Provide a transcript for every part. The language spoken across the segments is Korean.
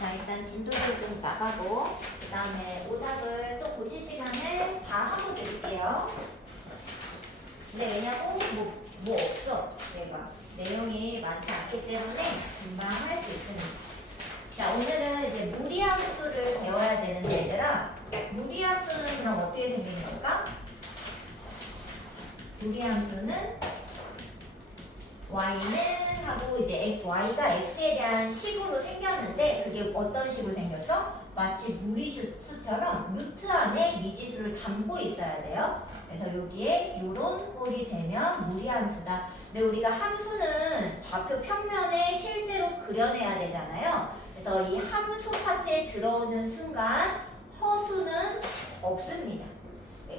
자, 일단 진도를 좀 나가고, 그 다음에 오답을 또 고칠 시간을 다 하고 드릴게요. 근데 왜냐고? 뭐 없어. 내용이 많지 않기 때문에 금방 할 수 있습니다. 자, 오늘은 이제 무리함수를 배워야 되는데, 얘들아. 무리함수는 그럼 어떻게 생긴 걸까? 무리함수는 y는 하고 이제 y가 x에 대한 식으로 생겼는데 그게 어떤 식으로 생겼어? 마치 무리수처럼 루트 안에 미지수를 담고 있어야 돼요. 그래서 여기에 이런 꼴이 되면 무리함수다. 근데 우리가 함수는 좌표 평면에 실제로 그려내야 되잖아요. 그래서 이 함수 파트에 들어오는 순간 허수는 없습니다.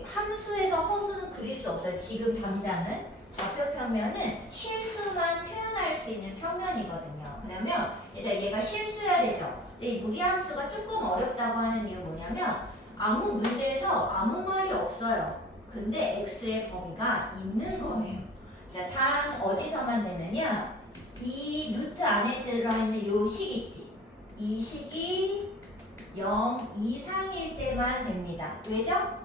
함수에서 허수는 그릴 수 없어요. 지금 당장은. 좌표 평면은 실수만 표현할 수 있는 평면이거든요. 그러면 일단 얘가 실수해야 되죠. 근데 이 무리함수가 조금 어렵다고 하는 이유 뭐냐면 아무 문제에서 아무 말이 없어요. 근데 x의 범위가 있는 거예요. 자, 단 어디서만 되느냐? 이 루트 안에 들어있는 이 식 있지? 이 식이 0 이상일 때만 됩니다. 왜죠?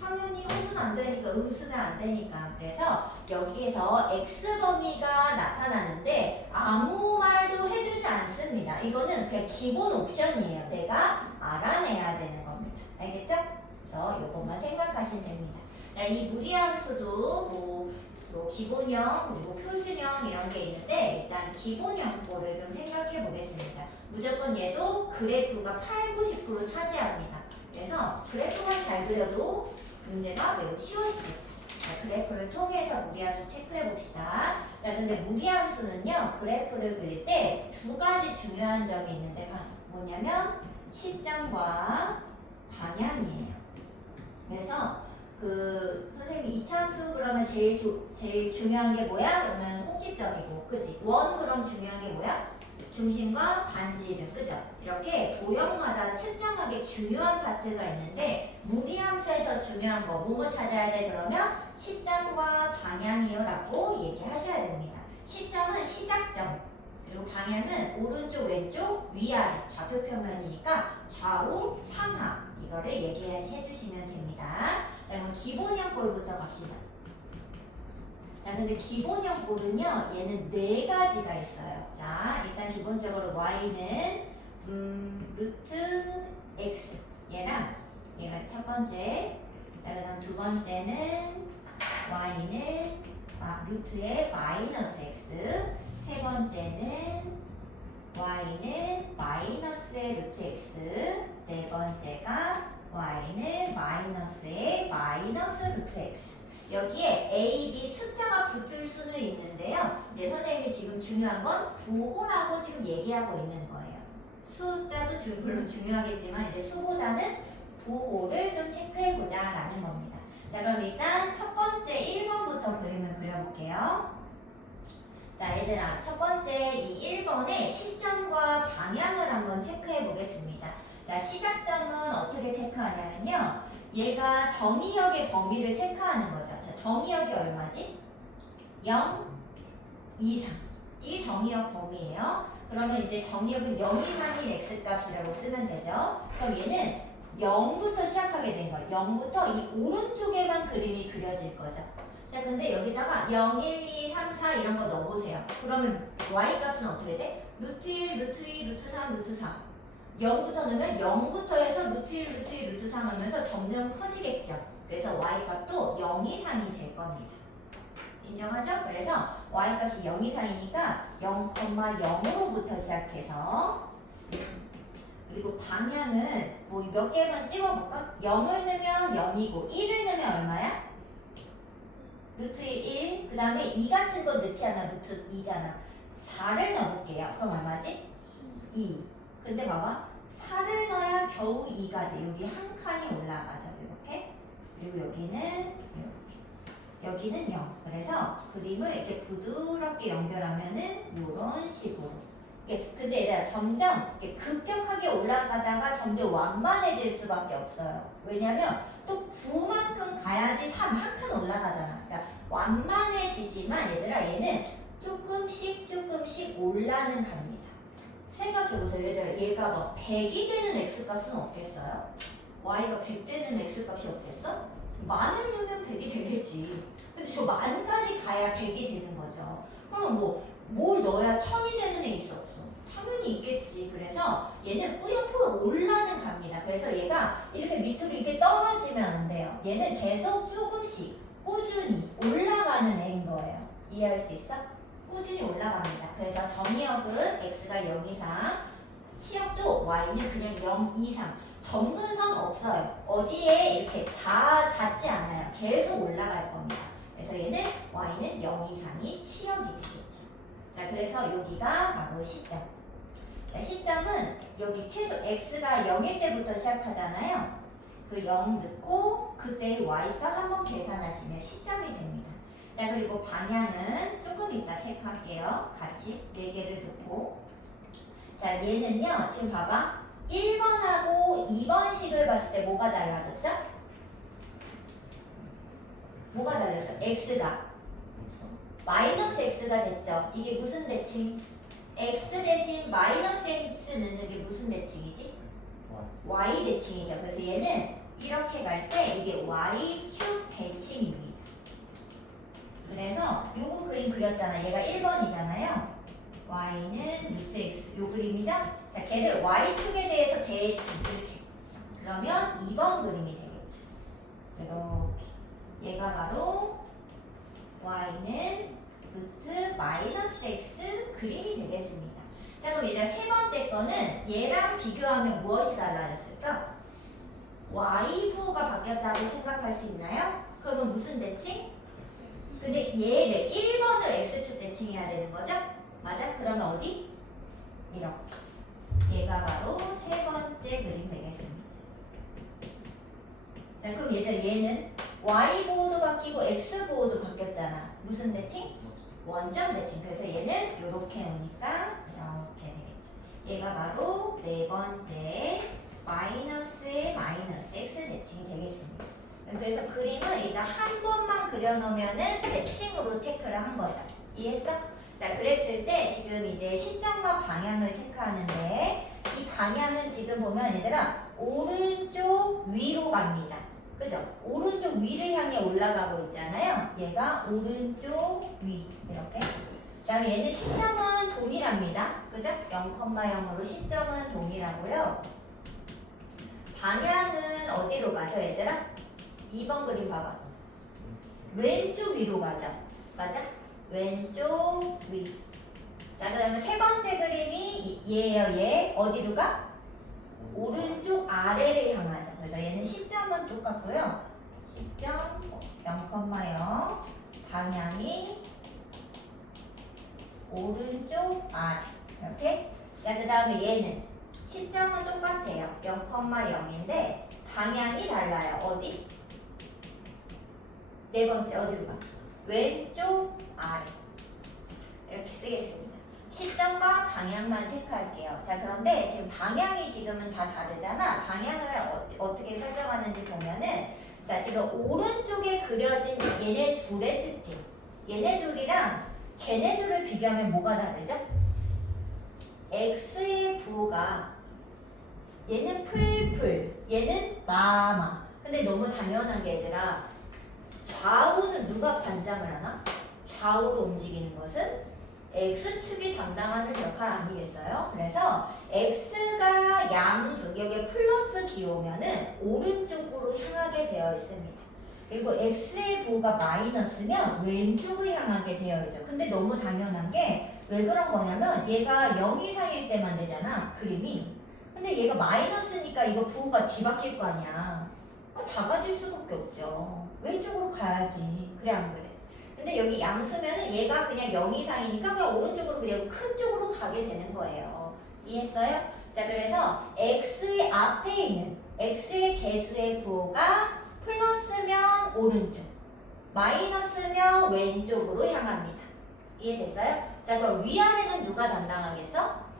당연히 허수는 안 되니까, 음수는 안 되니까. 그래서 여기에서 x범위가 나타나는데 아무 말도 해주지 않습니다. 이거는 그냥 기본 옵션이에요. 내가 알아내야 되는 겁니다. 알겠죠? 그래서 이것만 생각하시면 됩니다. 자, 이 무리함수도 뭐 기본형 그리고 표준형 이런 게 있는데 일단 기본형 거를 좀 생각해 보겠습니다. 무조건 얘도 그래프가 80, 90% 차지합니다. 그래서 그래프만 잘 그려도 문제가 매우 쉬워지겠죠. 자, 그래프를 통해서 무리함수 체크해 봅시다. 자, 근데 무리함수는요, 그래프를 그릴 때 두 가지 중요한 점이 있는데 뭐냐면 시점과 방향이에요. 그래서 선생님 이차함수 그러면 제일 중요한 게 뭐야? 그러면 꼭지점이고, 그지? 원 그럼 중요한 게 뭐야? 중심과 반지름, 그죠? 이렇게 도형마다 특정하게 중요한 파트가 있는데 무리함수에서 중요한 거 뭐뭐 찾아야 돼? 그러면 시점과 방향이요 라고 얘기하셔야 됩니다. 시점은 시작점, 그리고 방향은 오른쪽, 왼쪽, 위아래, 좌표 평면이니까 좌우, 상하 이거를 얘기해 주시면 됩니다. 자, 그럼 기본형 꼴부터 갑시다. 자, 근데 기본형 꼴은요, 얘는 네 가지가 있어요. 자, 일단 기본적으로 y는 루트 x 얘가 첫 번째. 자, 그다음 두 번째는 y는 루트의 마이너스 x. 세 번째는 y는 마이너스의 루트 x. 네 번째가 y는 마이너스의 마이너스 루트 x. 여기에 A, B 숫자가 붙을 수는 있는데요. 이제 선생님이 지금 중요한 건 부호라고 지금 얘기하고 있는 거예요. 숫자도 물론 중요하겠지만 이제 수보다는 부호를 좀 체크해보자 라는 겁니다. 자, 그럼 일단 첫 번째 1번부터 그림을 그려볼게요. 자, 얘들아, 첫 번째 이 1번의 시점과 방향을 한번 체크해 보겠습니다. 자, 시작점은 어떻게 체크하냐면요. 얘가 정의역의 범위를 체크하는 거죠. 자, 정의역이 얼마지? 0 이상. 이게 정의역 범위예요. 그러면 이제 정의역은 0 이상인 x값이라고 쓰면 되죠. 그럼 얘는 0부터 시작하게 된 거예요. 0부터 이 오른쪽에만 그림이 그려질 거죠. 자, 근데 여기다가 0, 1, 2, 3, 4 이런 거 넣어보세요. 그러면 y값은 어떻게 돼? 루트 1, 루트 2, 루트 3, 루트 4. 0부터 넣으면 0부터 해서 루트 1, 루트 2, 루트 3 하면서 점점 커지겠죠. 그래서 y값도 0 이상이 될 겁니다. 인정하죠? 그래서 y값이 0 이상이니까 0,0으로부터 시작해서 그리고 방향은 뭐 몇 개만 찍어볼까? 0을 넣으면 0이고 1을 넣으면 얼마야? 루트 1, 그 다음에 2 같은 거 넣지 않아. 루트 2잖아. 4를 넣어볼게요. 그럼 얼마지? 2. 근데 봐봐. 4를 넣어야 겨우 2가 돼. 여기 한 칸이 올라가죠. 이렇게. 그리고 여기는 이렇게. 여기는 0. 그래서 그림을 이렇게 부드럽게 연결하면은 이런 식으로. 근데 얘들아 점점 급격하게 올라가다가 점점 완만해질 수밖에 없어요. 왜냐면 또 9만큼 가야지 3 한 칸 올라가잖아. 그러니까 완만해지지만 얘들아 얘는 조금씩 올라는 갑니다. 생각해보세요. 얘가 뭐 100이 되는 x값은 없겠어요? y가 100 되는 x값이 없겠어? 만을 넣으면 100이 되겠지. 근데 저 만까지 가야 100이 되는 거죠. 그럼 뭘 넣어야 1000이 되는 애 있어 없어? 당연히 있겠지. 그래서 얘는 꾸역꾸역 올라는 갑니다. 그래서 얘가 이렇게 밑으로 이렇게 떨어지면 안 돼요. 얘는 계속 조금씩 꾸준히 올라가는 애인 거예요. 이해할 수 있어? 꾸준히 올라갑니다. 그래서 점이역은 x가 0 이상, 치역도 y는 그냥 0 이상. 점근선 없어요. 어디에 이렇게 다 닿지 않아요. 계속 올라갈 겁니다. 그래서 얘는 y는 0 이상이 치역이 되겠죠. 자, 그래서 여기가 바로 시점. 자, 시점은 여기 최소 x가 0일 때부터 시작하잖아요. 그 0 넣고 그때의 y가 한번 계산하시면 시점이 됩니다. 자, 그리고 방향은 조금 이따 체크할게요. 같이 4개를 놓고. 자, 얘는요. 지금 봐봐. 1번하고 2번식을 봤을 때 뭐가 달라졌죠? 뭐가 달라졌어? x가 마이너스 x가 됐죠. 이게 무슨 대칭? x 대신 마이너스 x 넣는 게 무슨 대칭이지? y 대칭이죠. 그래서 얘는 이렇게 갈 때 이게 y축 대칭입니다. 그래서 요거 그림 그렸잖아. 얘가 1번이잖아요. y는 루트 x 요 그림이죠? 자, 걔를 y축에 대해서 대칭 이렇게. 그러면 2번 그림이 되겠죠. 이렇게. 얘가 바로 y는 루트 마이너스 x 그림이 되겠습니다. 자, 그럼 일단 세 번째 거는 얘랑 비교하면 무엇이 달라졌을까? y부가 바뀌었다고 생각할 수 있나요? 그러면 무슨 대칭? 근데 얘를 1번을 x축 대칭해야 되는 거죠? 맞아? 그러면 어디? 이렇게. 얘가 바로 세 번째 그림 되겠습니다. 자, 그럼 얘는 y 보호도 바뀌고 x 보호도 바뀌었잖아. 무슨 대칭? 원점 대칭. 그래서 얘는 이렇게 오니까 이렇게 되겠죠. 얘가 바로 네 번째 마이너스의 마이너스 x 대칭이 되겠습니다. 그래서 그림을 일단 한 번만 그려놓으면은 대칭으로 체크를 한 거죠. 이해했어? 자, 그랬을 때 지금 이제 시점과 방향을 체크하는데 이 방향은 지금 보면 얘들아 오른쪽 위로 갑니다. 그죠? 오른쪽 위를 향해 올라가고 있잖아요. 얘가 오른쪽 위 이렇게. 그 다음에 얘는 시점은 동일합니다. 그죠? 0,0으로 시점은 동일하고요. 방향은 어디로 가죠 얘들아? 2번 그림 봐봐. 왼쪽 위로 가죠. 맞아? 왼쪽 위. 자, 그 다음에 세 번째 그림이 얘예요. 얘 어디로 가? 오른쪽 아래를 향하죠. 그래서 얘는 시점은 똑같고요. 시점 0,0 방향이 오른쪽 아래 이렇게. 자, 그 다음에 얘는 시점은 똑같아요. 0,0인데 방향이 달라요. 어디? 네 번째 어디로 가? 왼쪽 아래 이렇게 쓰겠습니다. 시점과 방향만 체크할게요. 자, 그런데 지금 방향이 지금은 다 다르잖아. 방향을 어떻게 설정하는지 보면은 자, 지금 오른쪽에 그려진 얘네 둘의 특징. 얘네 둘이랑 쟤네 둘을 비교하면 뭐가 다르죠? x의 부호가 얘는 풀풀, 얘는 마마. 근데 너무 당연한 게 얘들아 좌우는 누가 관장을 하나? 좌우로 움직이는 것은 x축이 담당하는 역할 아니겠어요? 그래서 x가 양수, 여기에 플러스 기호면은 오른쪽으로 향하게 되어 있습니다. 그리고 x의 부호가 마이너스면 왼쪽으로 향하게 되어 있죠. 근데 너무 당연한 게 왜 그런 거냐면 얘가 0 이상일 때만 되잖아, 그림이. 근데 얘가 마이너스니까 이거 부호가 뒤바뀔 거 아니야. 작아질 수밖에 없죠. 왼쪽으로 가야지. 그래 안 그래? 근데 여기 양수면은 얘가 그냥 0 이상이니까 그냥 오른쪽으로 그냥 큰 쪽으로 가게 되는 거예요. 이해했어요? 자, 그래서 x의 앞에 있는 x의 개수의 부호가 플러스면 오른쪽, 마이너스면 왼쪽으로 향합니다. 이해됐어요? 자, 그럼 위아래는 누가 담당하겠어?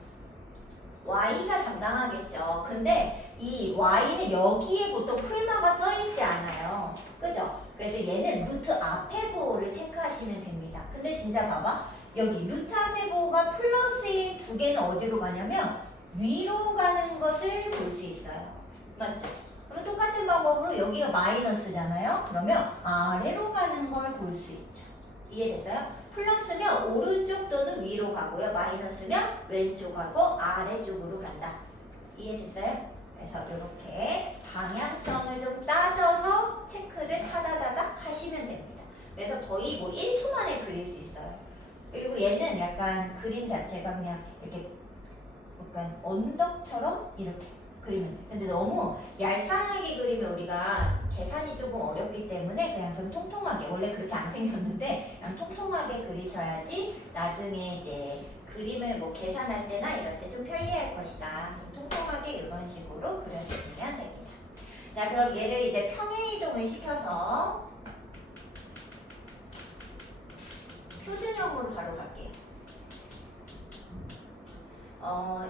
y가 담당하겠죠. 근데 이 y는 여기에 보통 풀마가 써있지 않아요. 그죠? 그래서 얘는 루트 앞에 부호를 체크하시면 됩니다. 근데 진짜 봐봐. 여기 루트 앞에 부호가 플러스인 두 개는 어디로 가냐면 위로 가는 것을 볼 수 있어요. 맞죠? 그러면 똑같은 방법으로 여기가 마이너스잖아요. 그러면 아래로 가는 걸 볼 수 있죠. 이해됐어요? 플러스면 오른쪽 또는 위로 가고요. 마이너스면 왼쪽하고 아래쪽으로 간다. 이해됐어요? 그래서 이렇게 방향성을 좀 따져서 체크를 타다다닥 하시면 됩니다. 그래서 거의 뭐 1초 만에 그릴 수 있어요. 그리고 얘는 약간 그림 자체가 그냥 이렇게 약간 언덕처럼 이렇게 그리면 돼. 근데 너무 얄쌍하게 그리면 우리가 계산이 조금 어렵기 때문에 그냥 좀 통통하게, 원래 그렇게 안 생겼는데 그냥 통통하게 그리셔야지 나중에 이제 그림을 뭐 계산할 때나 이럴 때 좀 편리할 것이다. 좀 통통하게 이런 식으로 그려주시면 됩니다. 자, 그럼 얘를 이제 평행 이동을 시켜서 표준형으로 바로 갈게요.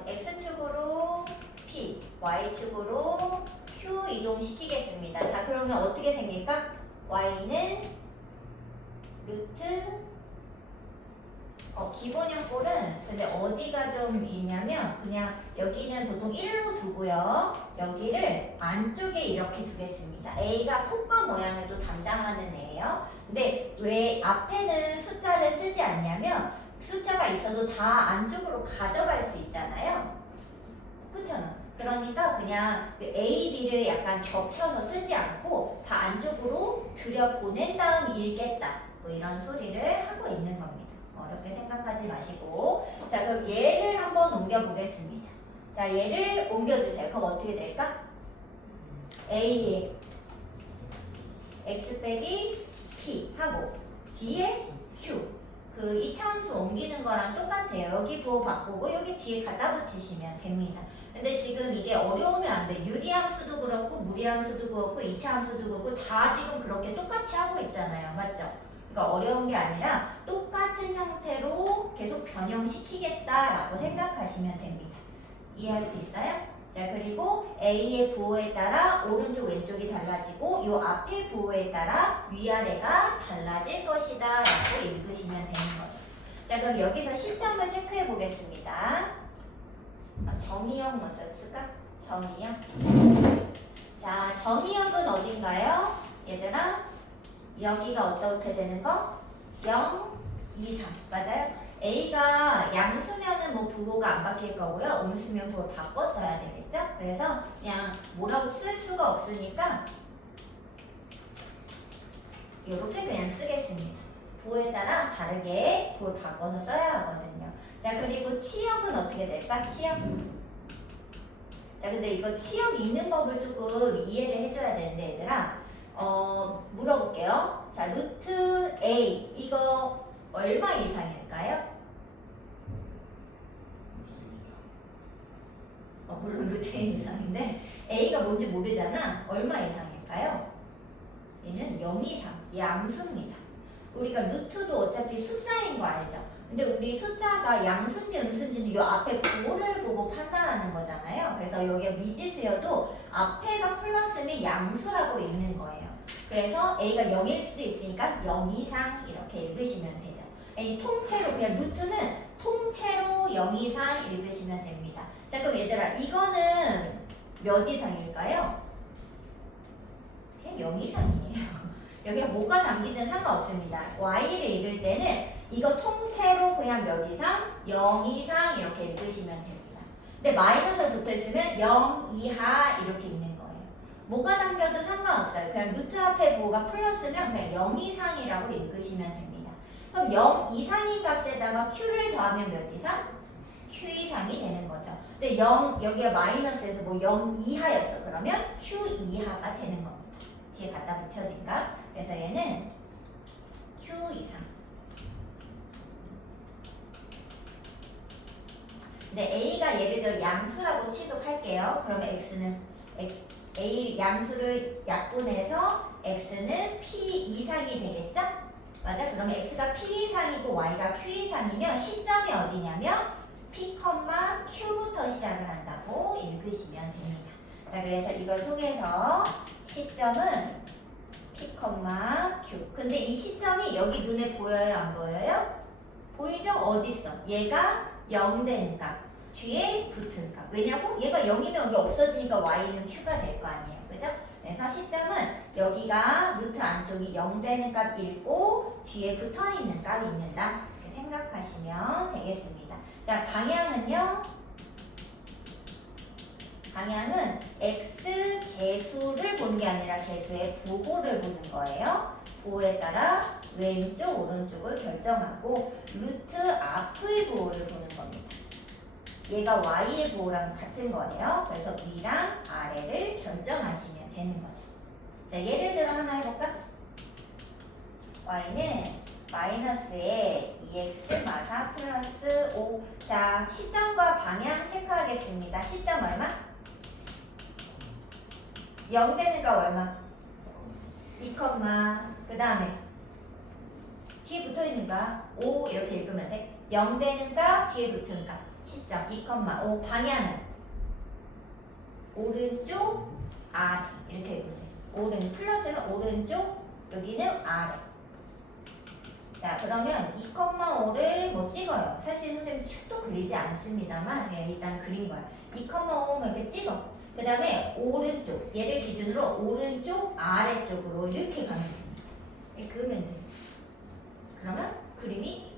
X축으로 P, Y축으로 Q 이동시키겠습니다. 자, 그러면 어떻게 생길까? Y는 루트 기본형 꼴은 근데 어디가 좀 있냐면 그냥 여기는 보통 1로 두고요. 여기를 안쪽에 이렇게 두겠습니다. A가 폭과 모양을 또 담당하는 애예요. 근데 왜 앞에는 숫자를 쓰지 않냐면 숫자가 있어도 다 안쪽으로 가져갈 수 있잖아요. 그렇죠? 그러니까 그냥 그 A, B를 약간 겹쳐서 쓰지 않고 다 안쪽으로 들여보낸 다음 읽겠다. 뭐 이런 소리를 하고 있는 겁니다. 어렵게 생각하지 마시고. 자, 그럼 얘를 한번 옮겨보겠습니다. 자, 얘를 옮겨주세요. 그럼 어떻게 될까? A에 X 빼기 P 하고 뒤에 Q. 그 이차함수 옮기는 거랑 똑같아요. 여기 부호 바꾸고 여기 뒤에 갖다 붙이시면 됩니다. 근데 지금 이게 어려우면 안 돼. 유리함수도 그렇고 무리함수도 그렇고 이차함수도 그렇고 다 지금 그렇게 똑같이 하고 있잖아요. 맞죠? 그러니까 어려운 게 아니라 똑같은 형태로 계속 변형시키겠다라고 생각하시면 됩니다. 이해할 수 있어요? 자, 그리고 A의 부호에 따라 오른쪽 왼쪽이 달라지고 요 앞에 부호에 따라 위아래가 달라질 것이다 라고 읽으시면 되는 거죠. 자, 그럼 여기서 시점을 체크해 보겠습니다. 정의역 먼저 쓸까? 정의역. 자, 정의역은 어딘가요? 얘들아, 여기가 어떻게 되는 거? 0, 2, 3 맞아요? A가 양수면은 뭐 부호가 안 바뀔 거고요. 음수면 부호 바꿔 써야 되겠죠? 그래서 그냥 뭐라고 쓸 수가 없으니까 이렇게 그냥 쓰겠습니다. 부호에 따라 다르게 부호를 바꿔서 써야 하거든요. 자, 그리고 치역은 어떻게 될까? 치역. 자, 근데 이거 치역 읽는 법을 조금 이해를 해줘야 되는데 얘들아 물어볼게요. 자, 루트 A 이거 얼마 이상일까요? 물론 루트 A 이상인데 A가 뭔지 모르잖아. 얼마 이상일까요? 얘는 0 이상, 양수입니다. 우리가 루트도 어차피 숫자인 거 알죠? 근데 우리 숫자가 양수인지 음수인지는 이 앞에 부호를 보고 판단하는 거잖아요. 그래서 여기가 미지수여도 앞에가 플러스면 양수라고 읽는 거예요. 그래서 A가 0일 수도 있으니까 0 이상 이렇게 읽으시면 되죠. 이 통째로 그냥 루트는 통째로 0 이상 읽으시면 됩니다. 자, 그럼 얘들아 이거는 몇 이상일까요? 그냥 0 이상이에요. 여기가 뭐가 담기든 상관없습니다. Y를 읽을 때는 이거 통째로 그냥 몇 이상? 0 이상 이렇게 읽으시면 됩니다. 근데 마이너스가 붙어있으면 0 이하 이렇게 읽는 거예요. 뭐가 담겨도 상관없어요. 그냥 루트 앞에 부호가 플러스면 그냥 0 이상이라고 읽으시면 됩니다. 그럼 0 이상인 값에다가 Q를 더하면 몇 이상? Q 이상이 되는 거죠. 근데 0, 여기가 마이너스에서 뭐 0 이하였어. 그러면 Q 이하가 되는 겁니다. 뒤에 갖다 붙여진 값. 그래서 얘는 Q 이상. 근데 A가 예를 들어 양수라고 취급할게요. 그러면 X는 A 양수를 약분해서 X는 P 이상이 되겠죠? 맞아? 그러면 X가 P 이상이고 Y가 Q 이상이면 시점이 어디냐면 P, Q부터 시작을 한다고 읽으시면 됩니다. 자, 그래서 이걸 통해서 시점은 P, Q. 근데 이 시점이 여기 눈에 보여요? 안 보여요? 보이죠? 어딨어? 얘가 0 되는 값 뒤에 붙은 값. 왜냐고? 얘가 0이면 여기 없어지니까 y는 q가 될 거 아니에요. 그죠? 그래서 시점은 여기가 루트 안쪽이 0 되는 값 읽고 뒤에 붙어있는 값이 있는다. 이렇게 생각하시면 되겠습니다. 자, 방향은요. 방향은 x 개수를 보는 게 아니라 개수의 부호를 보는 거예요. 부호에 따라 왼쪽, 오른쪽을 결정하고 루트 앞의 부호를 보는 겁니다. 얘가 y의 부호랑 같은 거예요. 그래서 위랑 아래를 결정하시면 되는 거죠. 자, 예를 들어 하나 해볼까? y는 마이너스에 2x 마사 플러스 5. 자, 시점과 방향 체크하겠습니다. 시점 얼마? 0 되는 값 얼마? 2, 그 다음에 뒤에 붙어있는 값 5 이렇게 읽으면 돼. 0 되는 값 뒤에 붙은 값 시점 2,5. 방향은 오른쪽 아래 이렇게 읽으면 돼. 오른 플러스는 오른쪽, 여기는 아래. 자, 그러면 2,5를 뭐 찍어요. 사실 선생님 축도 그리지 않습니다만 일단 그린 거야. 2,5면 이렇게 찍어. 그 다음에 오른쪽, 얘를 기준으로 오른쪽 아래쪽으로 이렇게 가면 됩니다. 그으면 돼. 그러면 그림이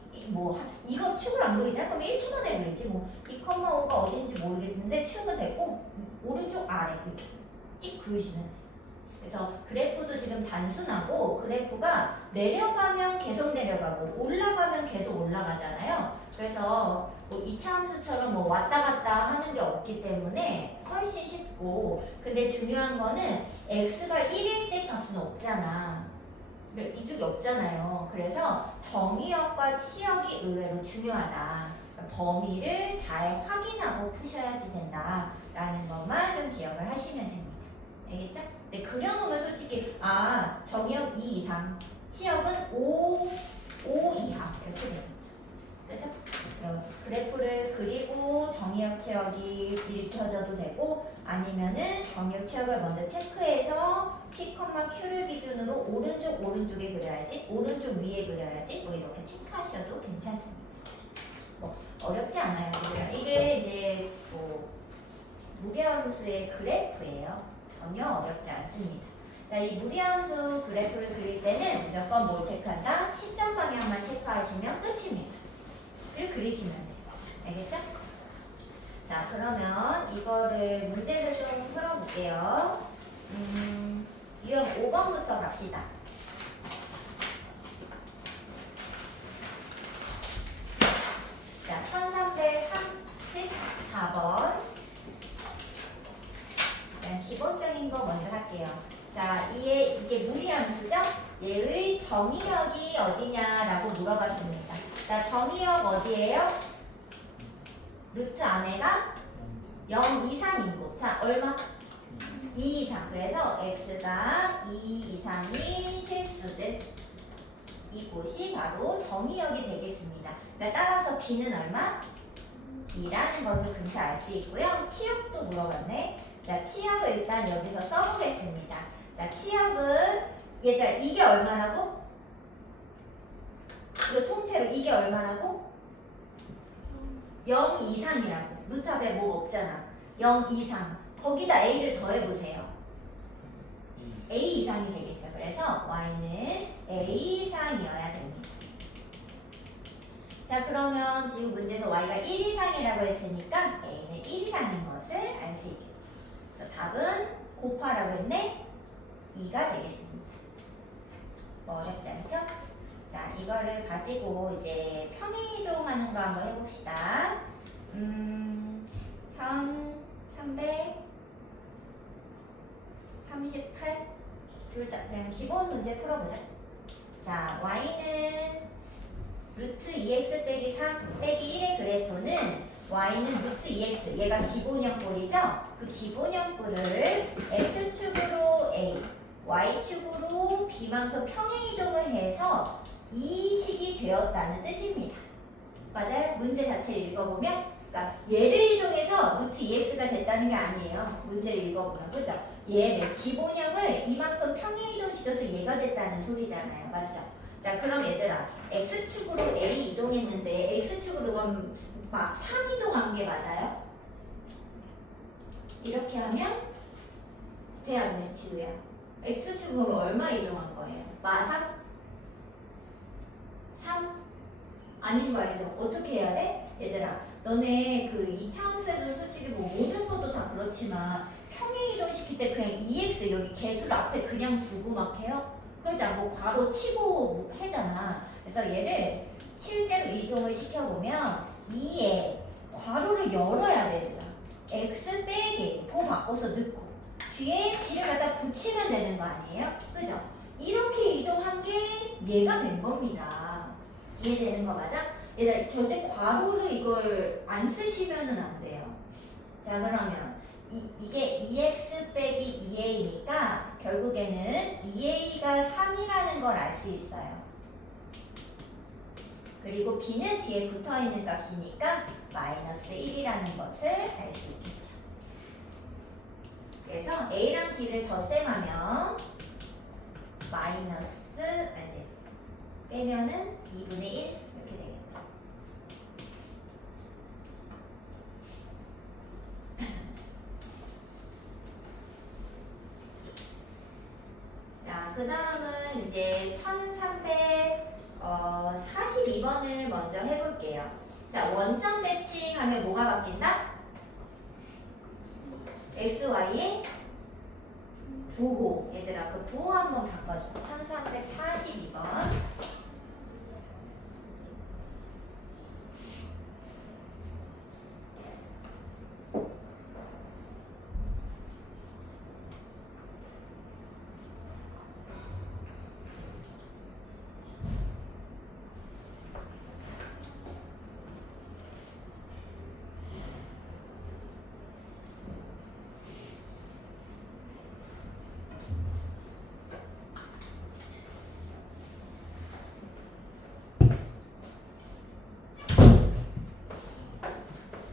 이거 축을 안 그리잖아? 그럼 1초 만에 그리지 뭐. 2,5가 어딘지 모르겠는데 축은 됐고 오른쪽 아래 이렇게 찍 그으시면 돼. 그래서 그래프도 지금 단순하고 그래프가 내려가면 계속 내려가고 올라가면 계속 올라가잖아요. 그래서 뭐 이차함수처럼 뭐 왔다 갔다 하는 게 없기 때문에 훨씬 쉽고, 근데 중요한 거는 x가 1일 때 값은 없잖아. 이쪽이 없잖아요. 그래서 정의역과 치역이 의외로 중요하다. 범위를 잘 확인하고 푸셔야지 된다라는 것만 좀 기억을 하시면 됩니다. 알겠죠? 네, 그려놓으면 솔직히 정의역 2 이상, 치역은 5 이하 이렇게 되겠죠. 그죠? 그래프를 그리고 정의역 치역이 읽혀져도 되고, 아니면은 정의역 치역을 먼저 체크해서 P, Q를 기준으로 오른쪽에 그려야지, 오른쪽 위에 그려야지, 뭐 이렇게 체크하셔도 괜찮습니다. 뭐 어렵지 않아요. 이게 이제 뭐 무게함수의 그래프예요. 전혀 어렵지 않습니다. 자, 이 무리함수 그래프를 그릴 때는 무조건 뭘 체크한다? 시점 방향만 체크하시면 끝입니다. 를 그리시면 돼요. 알겠죠? 자, 그러면 이거를 문제를 좀 풀어볼게요. 유형 5번부터 갑시다. 자, 1334번. 기본적인 거 먼저 할게요. 자, 이게 무리함수죠? 얘의 정의역이 어디냐라고 물어봤습니다. 자, 정의역 어디예요? 루트 안에가 0 이상인 곳. 자, 얼마? 2 이상. 그래서 x가 2 이상이 실수된 이곳이 바로 정의역이 되겠습니다. 그러니까 따라서 b는 얼마? 2라는 것을 금세 알 수 있고요. 치역도 물어봤네. 자, 치역을 일단 여기서 써보겠습니다. 자, 치역은 얘들아, 이게 얼마라고? 이거 통째로 이게 얼마라고? 0 이상이라고. 루트 앞에 뭐 없잖아. 0 이상. 거기다 a를 더해보세요. a 이상이 되겠죠. 그래서 y는 a 이상이어야 됩니다. 자, 그러면 지금 문제에서 y가 1 이상이라고 했으니까 a는 1이라는 것을 알 수 있겠죠. 그래서 답은 곱하라고 했네. 2가 되겠습니다. 뭐 어렵지 않죠? 자, 이거를 가지고 이제 평행이동하는 거 한번 해봅시다. 1338 둘 다 그냥 기본 문제 풀어보자. 자, y는 루트 2x 빼기 3 빼기 1의 그래프는 y는 루트 2x, 얘가 기본형 꼴이죠? 그 기본형 꼴을 x축으로 a, y축으로 b만큼 평행이동을 해서 이 식이 되었다는 뜻입니다. 맞아요? 문제 자체를 읽어보면, 그러니까 얘를 이동해서 루트 2x가 됐다는 게 아니에요. 문제를 읽어보면, 그죠? 얘를 기본형을 이만큼 평행이동시켜서 얘가 됐다는 소리잖아요. 맞죠? 자, 그럼 얘들아, x축으로 a 이동했는데 x축으로 그럼 막 3 이동한 게 맞아요? 이렇게 하면 돼, 안 돼, 지우야? x축으로 얼마 이동한 거예요? 마삼? 3? 아닌 거 알죠? 어떻게 해야 돼? 얘들아, 너네 그 이차함수에도 솔직히 뭐 모든 것도 다 그렇지만 평행 이동시킬 때 그냥 EX 여기 개수를 앞에 그냥 두고 막 해요? 그러지 않고 괄호 치고 해잖아. 그래서 얘를 실제로 이동을 시켜보면 2에 괄호를 열어야 돼, 얘들아. X 빼기 보 바꿔서 넣고 뒤에 B를 갖다 붙이면 되는 거 아니에요? 그죠? 이렇게 이동한 게 얘가 된 겁니다. 이해되는 거 맞아? 얘들아, 절대 괄호를 이걸 안 쓰시면은 안 돼요. 자, 그러면 이게 2x 빼기 2a니까 결국에는 2a가 3이라는 걸 알 수 있어요. 그리고 b는 뒤에 붙어있는 값이니까 마이너스 1이라는 것을 알 수 있겠죠. 그래서 a랑 b를 덧셈하면 마이너스, 아니, 빼면은 2분의 1 이렇게 되겠다. 자, 그 다음은 이제 1342번을 먼저 해볼게요. 자, 원점 대칭하면 뭐가 바뀐다? XY의 부호. 얘들아, 그 부호 한번 바꿔줘. 1342번.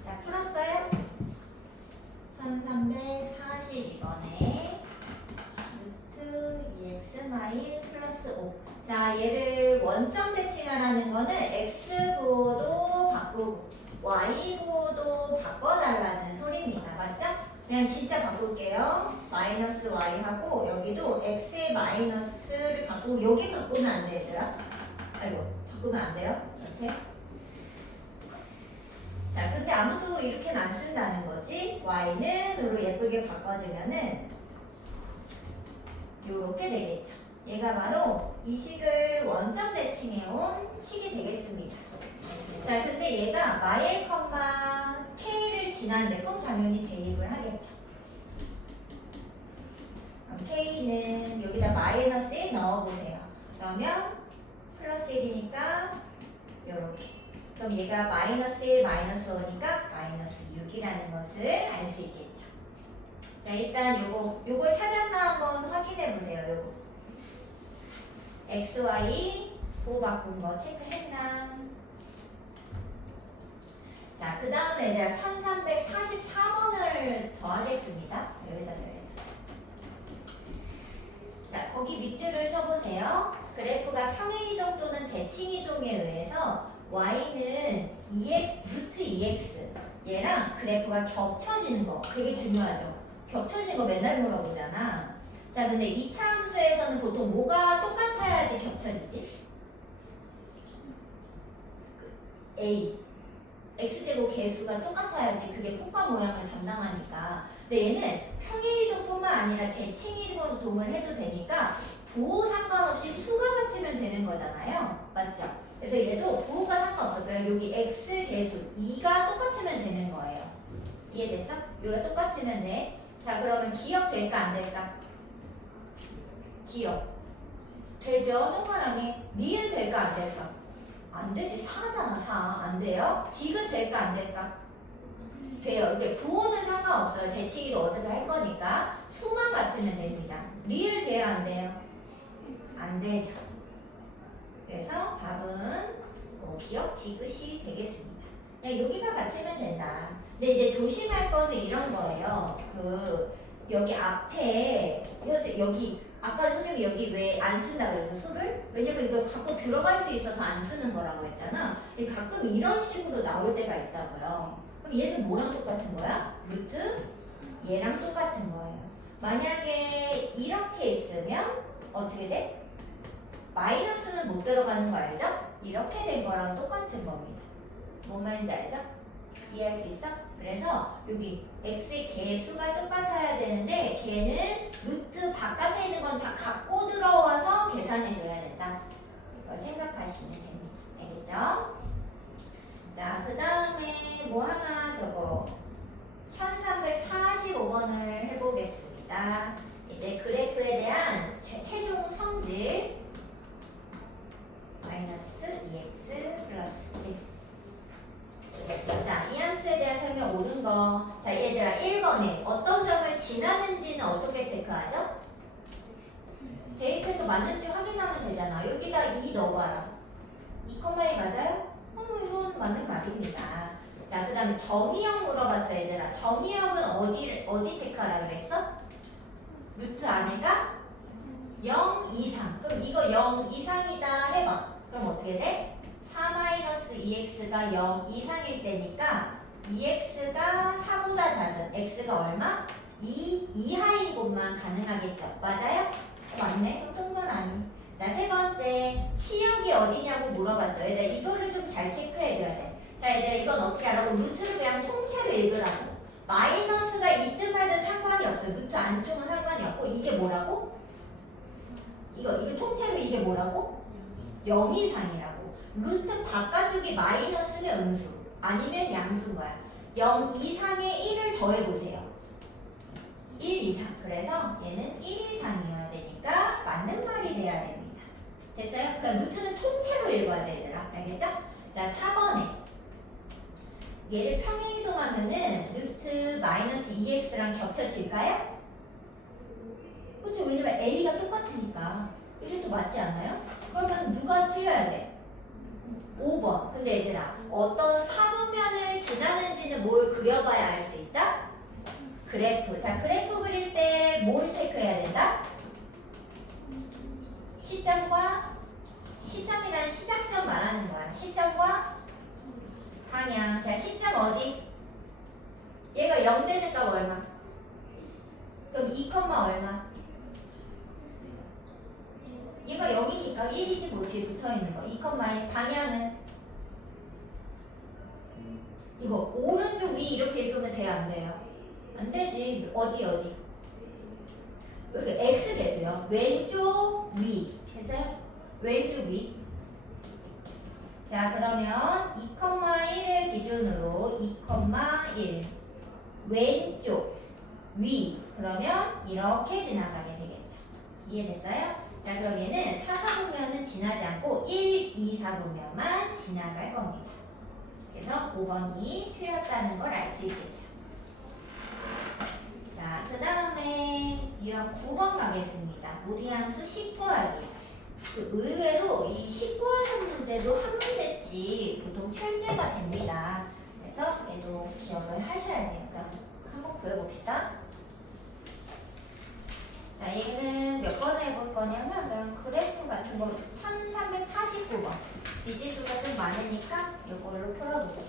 자, 풀었어요? 1342번에 루트 2x 마일 플러스 5. 자, 얘를 원점 대칭하라는 거는 x보도 바꾸고 y보도 바꿔달라는 소리입니다. 맞죠? 그냥 진짜 바꿀게요. 마이너스 y하고 여기도 x의 마이너스를 바꾸고 여기 바꾸면 안 돼, 얘들아. 아이고, 바꾸면 안 돼요? 이렇게. 자, 근데 아무도 이렇게는 안 쓴다는 거지. y는으로 예쁘게 바꿔주면은 요렇게 되겠죠. 얘가 바로 이 식을 원점 대칭해온 식이 되겠습니다. 자, 근데 얘가 마일 컴마 k를 지났는데 그럼 당연히 대입을 하겠죠. 그럼 k는 여기다 마이너스 1 넣어보세요. 그러면 플러스 1이니까 요렇게. 그럼 얘가 마이너스 1, 마이너스 5니까 마이너스 6이라는 것을 알 수 있겠죠. 자, 일단 요걸 찾았나 한번 확인해 보세요. 요거. x, y 부호 바꾼 거 체크했나? 자, 그 다음에 얘들아 1344번을 더하겠습니다. 여기다 써요. 자, 거기 밑줄을 쳐보세요. 그래프가 평행이동 또는 대칭이동에 의해서 y는 2x, 루트 2x 얘랑 그래프가 겹쳐지는 거 그게 중요하죠. 겹쳐지는 거 맨날 물어보잖아. 자, 근데 이차 함수에서는 보통 뭐가 똑같아야지 겹쳐지지? a x제곱 개수가 똑같아야지 그게 폭과 모양을 담당하니까. 근데 얘는 평행이동뿐만 아니라 대칭이동을 해도 되니까 부호 상관없이 수가 같으면 되는 거잖아요. 맞죠? 그래서 얘도 부호가 상관없어요. 그러니까 여기 x 개수 2가 똑같으면 되는 거예요. 이해됐어? 여기가 똑같으면 돼. 자, 그러면 기억 될까 안 될까? 기억 되죠? 동그라미. 니은 될까 안 될까? 안 되지. 4잖아. 4. 안 돼요? 디귿 될까 안 될까? 돼요. 이게 부호는 상관없어요. 대칭이도 어차피 할 거니까 수만 같으면 됩니다. 리을 돼요 안 돼요? 안 되죠. 그래서 답은 기억 디귿이 되겠습니다. 그냥 여기가 같으면 된다. 근데 이제 조심할 거는 이런 거예요. 여기 앞에 여기 아까 선생님이 여기 왜 안 쓴다 그래서 수를? 왜냐면 이거 갖고 들어갈 수 있어서 안 쓰는 거라고 했잖아. 가끔 이런 식으로 나올 때가 있다고요. 그럼 얘는 뭐랑 똑같은 거야? 루트 얘랑 똑같은 거예요. 만약에 이렇게 있으면 어떻게 돼? 마이너스는 못 들어가는 거 알죠? 이렇게 된 거랑 똑같은 겁니다. 뭔 말인지 알죠? 이해할 수 있어? 그래서 여기 x의 개수가 똑같아야 되는데 걔는 루트 바깥에 있는 건 다 갖고 들어와서 계산해 줘야 된다. 이걸 생각하시면 됩니다. 알겠죠? 자, 그 다음에 뭐 하나 저거 1345번을 해보겠습니다. 이제 그래프에 대한 최종 성질 마이너스 2x 플러스 1. 자, 이 함수에 대한 설명 옳은 거. 자, 얘들아 1번에 어떤 점을 지나는지는 어떻게 체크하죠? 대입해서 맞는지 확인하면 되잖아. 여기다 2 넣어봐라. 2,1 맞아요? 이건 맞는 말입니다. 자, 그 다음에 정의역 물어봤어 얘들아. 정의역은 어디 체크하라 그랬어? 루트 안에가 0 이상. 그럼 이거 0 이상이다 해봐. 그럼 어떻게 돼? 4-2x가 0 이상일 때니까 2x가 4보다 작은 x가 얼마? 2 이하인 곳만 가능하겠죠. 맞아요? 맞네? 그럼 건 아니. 자, 세 번째 치역이 어디냐고 물어봤죠. 얘들아 이거를 좀 잘 체크해줘야 돼. 자, 얘들아 이건 어떻게 하라고? 루트를 그냥 통째로 읽으라고. 마이너스가 있든 말든 상관이 없어요. 루트 안쪽은 상관이 없고 이게 뭐라고? 이거 통째로 이게 뭐라고? 0 이상이라고. 루트 바깥쪽이 마이너스면 음수 아니면 양수인 거야. 0 이상에 1을 더해보세요. 1 이상. 그래서 얘는 1 이상이어야 되니까 맞는 말이 돼야 됩니다. 됐어요? 그러니까 루트는 통째로 읽어야 돼 얘들아. 알겠죠? 자, 4번에 얘를 평행이동하면은 루트 마이너스 2x랑 겹쳐질까요? 그렇죠. 왜냐면 a가 똑같으니까. 이게 또 맞지 않아요? 그러면 누가 틀려야 돼? 5번. 근데 얘들아 어떤 사분면을 지나는지는 뭘 그려봐야 알 수 있다? 그래프. 자, 그래프 그릴 때 뭘 체크해야 된다? 시점이란 시작점 말하는 거야. 시점과 방향. 자, 시점 어디? 얘가 0 되는 값 얼마? 그럼 2, 얼마? 얘가 0이니까 1이지 뭐 뒤에 붙어있는 거. 2,1 방향은? 이거 오른쪽 위 이렇게 읽으면 돼요 안 돼요? 안 되지. 어디? 여기 x 배수요. 왼쪽 위 됐어요? 왼쪽 위. 자, 그러면 2,1을 기준으로 2,1 왼쪽 위. 그러면 이렇게 지나가게 되겠죠. 이해됐어요? 자, 그럼 얘는 4, 4분면은 지나지 않고 1, 2, 4분면만 지나갈 겁니다. 그래서 5번이 틀렸다는 걸 알 수 있겠죠. 자, 그 다음에 유형 9번 가겠습니다. 무리함수 19하기. 의외로 이 19하기 문제도 한 문제씩 보통 출제가 됩니다. 그래서 얘도 기억을 하셔야 돼요. 그러니까 한번 구해봅시다. 자, 얘는 몇 번에 해볼 거냐면 그냥 그래프 같은 거 1349번. 미지수가 좀 많으니까 이걸로 풀어보고.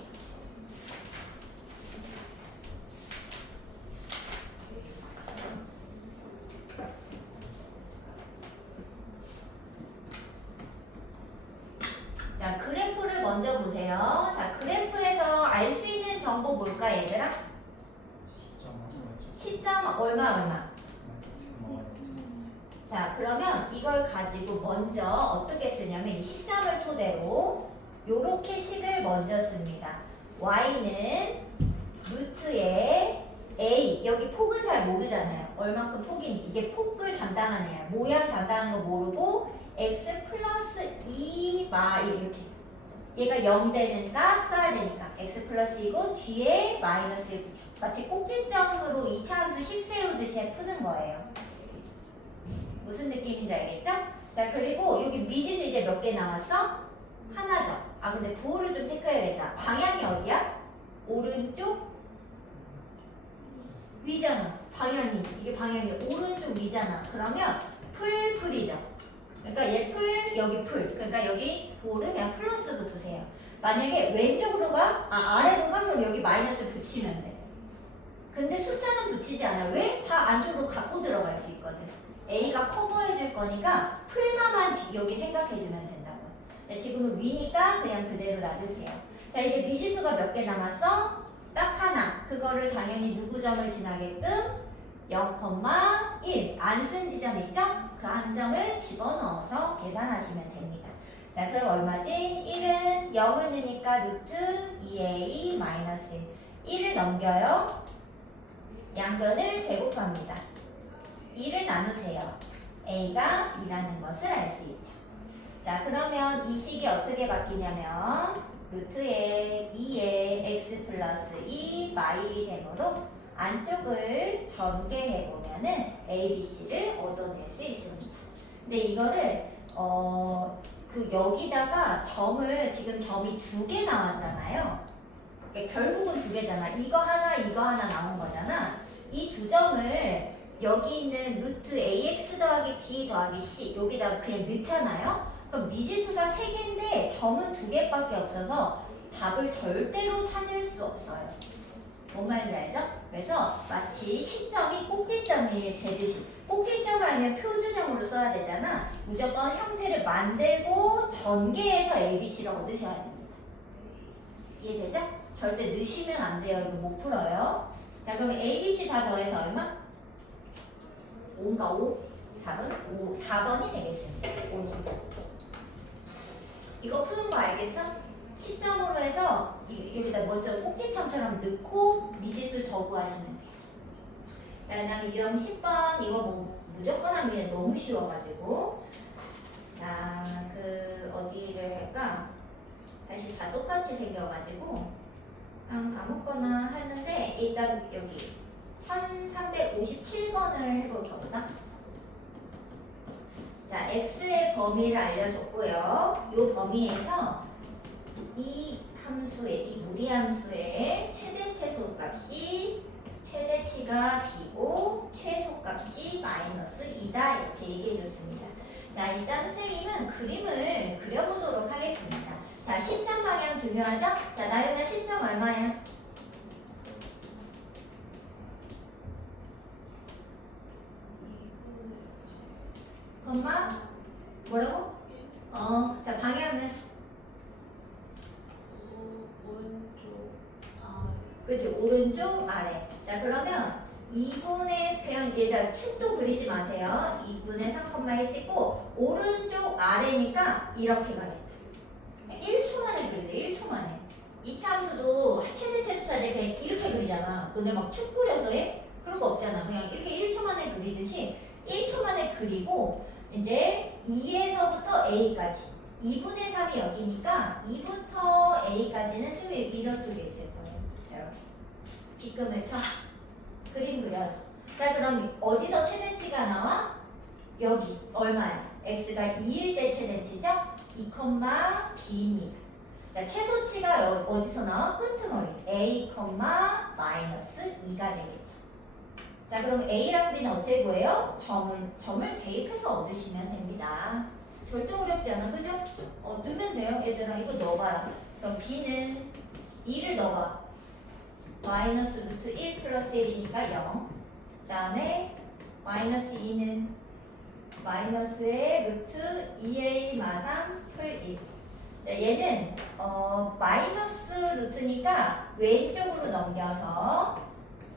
자, 그래프를 먼저 보세요. 자, 그래프에서 알 수 있는 정보 뭘까, 얘들아? 시점 얼마? 자, 그러면 이걸 가지고 먼저 어떻게 쓰냐면 이 시점을 토대로 요렇게 식을 먼저 씁니다. y는 루트에 a, 여기 폭은 잘 모르잖아요. 얼마큼 폭인지. 이게 폭을 담당하는 애야. 모양 담당하는 거 모르고 x 플러스 2 마 이렇게. 얘가 0 되는 값 써야 되니까 x 플러스 2고 뒤에 마이너스 1 붙여. 마치 꼭지점으로 2차 함수 식 세우듯이 푸는 거예요. 무슨 느낌인지 알겠죠? 자, 그리고 여기 미지수 이제 몇 개 남았어? 하나죠. 아, 근데 부호를 좀 체크해야겠다. 방향이 어디야? 오른쪽 위잖아. 이게 방향이 오른쪽 위잖아. 그러면 풀이죠. 그러니까 얘 풀, 여기 풀. 그러니까 여기 볼은 그냥 플러스 붙으세요. 만약에 왼쪽으로 가, 아래로 가, 그럼 여기 마이너스 붙이면 돼. 근데 숫자는 붙이지 않아요. 왜? 다 안쪽으로 갖고 들어갈 수 있거든. A가 커버해 줄 거니까 풀마만 여기 생각해 주면 된다고. 근데 지금은 위니까 그냥 그대로 놔두세요. 자, 이제 미지수가 몇 개 남았어? 딱 하나. 그거를 당연히 누구 점을 지나게끔 0,1 안 쓴 지점 있죠? 그 한 점을 집어넣어서 계산하시면 됩니다. 자, 그럼 얼마지? 1은 0을 넣으니까 루트 2a 마이너스 1을 넘겨요. 양변을 제곱합니다. 2를 나누세요. a가 2라는 것을 알 수 있죠. 자, 그러면 이 식이 어떻게 바뀌냐면 루트에 2에 x 플러스 2 마일이 되므로 안쪽을 전개해보면은 a, b, c를 얻어낼 수 있습니다. 근데 이거를 그 여기다가 점을 지금 점이 2개 나왔잖아요. 그러니까 결국은 2개잖아. 이거 하나 나온 거잖아. 이 두 점을 여기 있는 루트 ax 더하기 b 더하기 c 여기다가 그냥 넣잖아요. 그럼 미지수가 3개인데 점은 2개밖에 없어서 답을 절대로 찾을 수 없어요. 뭔 말인지 알죠? 그래서 마치 시점이 꼭지점이 되듯이 꼭지점을 아니면 표준형으로 써야 되잖아. 무조건 형태를 만들고 전개해서 ABC를 얻으셔야 됩니다. 이해되죠? 절대 넣으시면 안 돼요. 이거 못 풀어요. 자, 그러면 ABC 다 더해서 얼마? 5인가 5? 4번이 되겠습니다. 5는. 이거 푸는 거 알겠어? 시점으로 해서 여기다 먼저 꼭지점처럼 넣고 미지수 더 구하시면 돼요. 자, 그 다음에 유형 10번 이거 뭐 무조건 하면 너무 쉬워가지고 자, 그 어디를 할까? 다시 다 똑같이 생겨가지고 아무거나 하는데 일단 여기 1357번을 해볼 거구나. 자, x의 범위를 알려줬고요. 이 범위에서 이 함수의, 이 무리함수의 최대 최소값이 최대치가 b고 최소값이 마이너스 2다 이렇게 얘기해줬습니다. 자, 일단 선생님은 그림을 그려보도록 하겠습니다. 자, 시점 방향 중요하죠? 자, 나연아 시점 얼마야? 엄마? 뭐라고? 자, 방향은? 오른쪽 아래. 그렇지, 오른쪽 아래. 자, 그러면 2분의 그냥 얘들 축도 그리지 마세요. 2분의 3,1 찍고 오른쪽 아래니까 이렇게 가겠다. 1초 만에 그리래, 1초 만에. 이차 함수도 최대 최소차 때 그냥 이렇게 그리잖아. 너네 막 축 그려서 해? 그런 거 없잖아. 그냥 이렇게 1초 만에 그리듯이 1초 만에 그리고 이제 2에서부터 A까지 2분의 3이 여기니까 2부터 A까지는 좀 이런 쪽에 있을 거예요. 이렇게 빗금을 쳐 그림 그려서. 자, 그럼 어디서 최대치가 나와? 여기 얼마야? x가 2일 때 최대치죠? 2,b입니다. 자, 최소치가 어디서 나와? 끄트머리 a, 마이너스 2가 되겠죠. 자, 그럼 a랑 b는 어떻게 구해요? 점을 대입해서 얻으시면 됩니다. 절대 어렵지 않아, 그죠? 넣으면 돼요. 얘들아, 이거 넣어봐라. 그럼 b는 2를 넣어봐. 마이너스 루트 1 플러스 1이니까 0. 그 다음에 마이너스 2는 마이너스의 루트 2a 마상 풀 1. 자, 얘는 마이너스 루트니까 왼쪽으로 넘겨서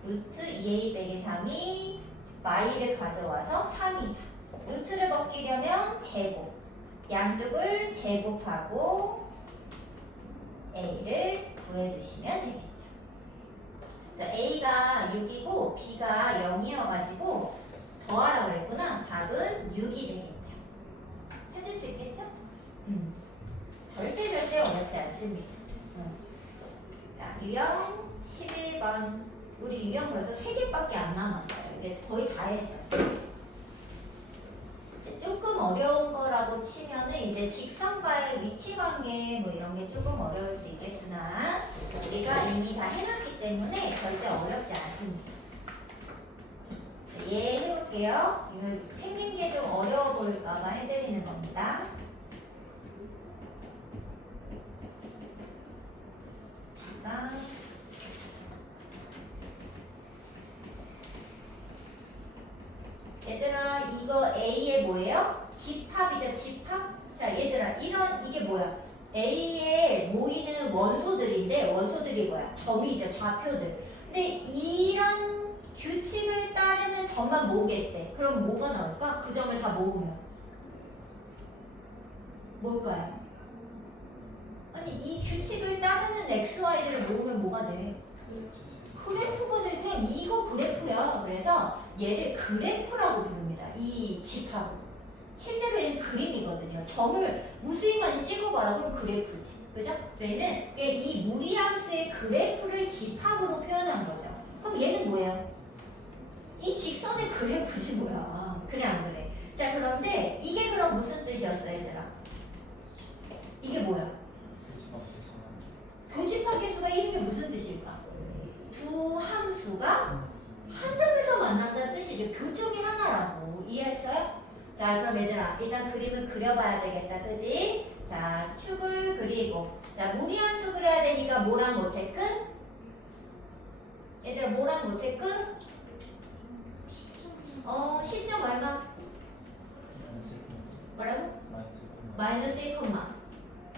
루트 2a 빼기 3이 마이를 가져와서 3이다. 루트를 벗기려면 제곱. 양쪽을 제곱하고 a를 구해주시면 되겠죠. 자, a가 6이고 b가 0이어가지고 더하라고 그랬구나. 답은 6이 되겠죠. 찾을 수 있겠죠? 절대 어렵지 않습니다. 자, 유형 11번. 우리 유형 벌써 3개밖에 안 남았어요. 이게 거의 다 했어요. 이제 조금 어려운 거라고 치면은 이제 직선과의 위치 관계 뭐 이런 게 조금 어려울 수 있겠으나 우리가 이미 다 해놨기 때문에 절대 어렵지 않습니다. 예, 해볼게요. 이거 생긴 게 이렇게 좀 어려워 보일까봐 해드리는 겁니다. 잠깐. 얘들아 이거 A의 뭐예요? 집합이죠. 집합. 자 얘들아 이게 뭐야? A에 모이는 원소들인데 원소들이 뭐야? 점이죠. 좌표들. 근데 이런 규칙을 따르는 점만 모으겠대. 그럼 뭐가 나올까? 그 점을 다 모으면 뭘까요? 아니 이 규칙을 따르는 x, y들을 모으면 뭐가 돼? 그래프가 돼. 그냥 이거 그래프야. 그래서 얘를 그래프라고 부릅니다. 이 집합을. 실제로 얘는 그림이거든요. 점을 무수히 많이 찍어봐라. 그럼 그래프지. 그죠? 저희는 이 무리함수의 그래프를 집합으로 표현한 거죠. 그럼 얘는 뭐예요? 이 직선의 그래프지 뭐야. 그래 안 그래? 자 그런데 이게 그럼 무슨 뜻이었어 얘들아? 이게 뭐야? 교집합 개수가 1인 게 무슨 뜻일까? 두 함수가 한 점에서 만난다는 뜻이죠. 교점이 하나라고. 이해했어요? 자 그럼 얘들아 일단 그림을 그려봐야 되겠다. 그지? 자 축을 그리고 자 무리함수 그려야 되니까 뭐랑 뭐 체크? 얘들아 뭐랑 뭐 체크? 시점 얼마? 뭐라고? 마이너스 1,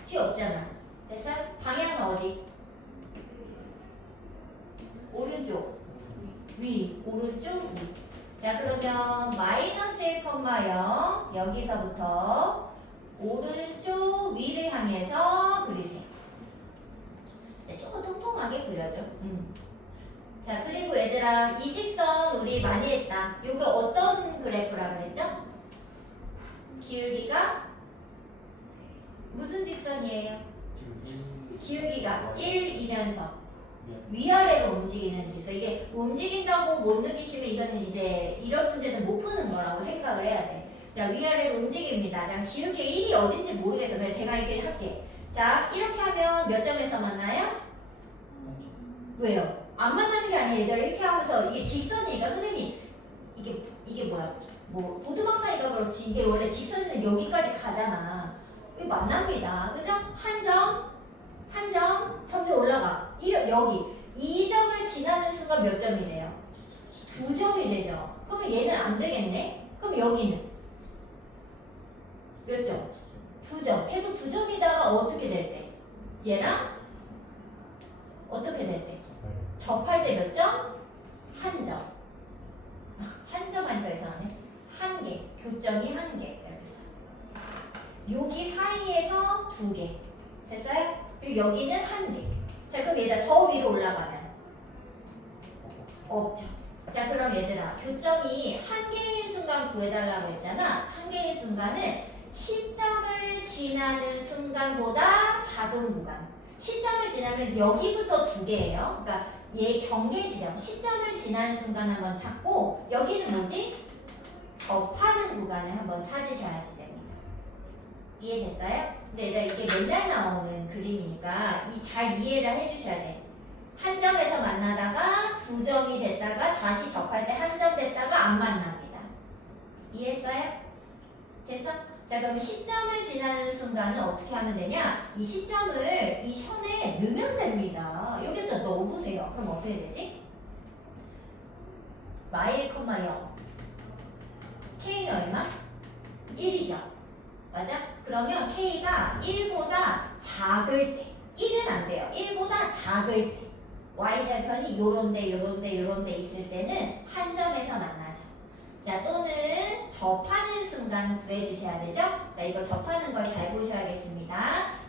뒤 없잖아. 됐어? 방향은 어디? 오른쪽 위 오른쪽 위. 자 그러면 마이너스 1, 0 여기서부터 오른쪽 위를 향해서 그리세요. 네, 조금 통통하게 그려줘. 자 그리고 얘들아 이 직선 우리 많이 했다. 이거 어떤 그래프라 그랬죠? 기울기가 무슨 직선이에요? 기울기가 1이면서 위아래로 움직이는 직선. 이게 움직인다고 못 느끼시면 이거는 이제 이런 문제는 못 푸는 거라고 생각을 해야 돼. 자 위아래로 움직입니다. 자 기울기 1이 어딘지 모르겠어. 그냥 대강 이렇게 할게. 자 이렇게 하면 몇 점에서 만나요? 왜요? 안 만나는 게 아니라 얘들 이렇게 하면서 이게 직선이니까 선생님 이게 뭐야? 뭐 보드막하니까 그렇지 이게 원래 직선은 여기까지 가잖아. 이거 만납니다. 그죠? 한 점 점점 올라가. 여기 이 점을 지나는 순간 몇 점이 돼요? 2점이 되죠. 그러면 얘는 안 되겠네. 그럼 여기는 몇 점? 2점. 계속 2점이다가 어떻게 될 때? 얘랑 어떻게 될 때? 접할 때 몇 점? 한 점. 한 점 하니까 이상하네. 한 개. 교점이 한 개. 이렇게 해서. 여기 사이에서 2개. 됐어요? 그리고 여기는 한 개. 자, 그럼 얘들아 더 위로 올라가면 없죠. 자, 그럼 얘들아 교점이 한 개인 순간 구해달라고 했잖아. 한 개인 순간은 시점을 지나는 순간보다 작은 구간. 시점을 지나면 여기부터 2개예요. 그러니까 얘 경계 지점, 시점을 지나는 순간 한번 찾고 여기는 뭐지? 접하는 구간을 한번 찾으셔야지 됩니다. 이해됐어요? 근데 이게 맨날 나오는 그림이니까 잘 이해를 해주셔야 돼. 한 점에서 만나다가 2점이 됐다가 다시 접할 때 한 점 됐다가 안 만납니다. 이해했어요? 됐어? 자 그럼 시점을 지나는 순간은 어떻게 하면 되냐? 이 시점을 이 선에 넣으면 됩니다. 여기다 넣어보세요. 그럼 어떻게 되지? y 1,0 k는 얼마? 1이죠. 맞아? 그러면 k가 1보다 작을 때 1은 안 돼요. 1보다 작을 때 y절편이 요런데 있을 때는 한 점에서 만나죠. 자 또는 접하는 순간 구해주셔야 되죠. 자 이거 접하는 걸 잘 보셔야겠습니다.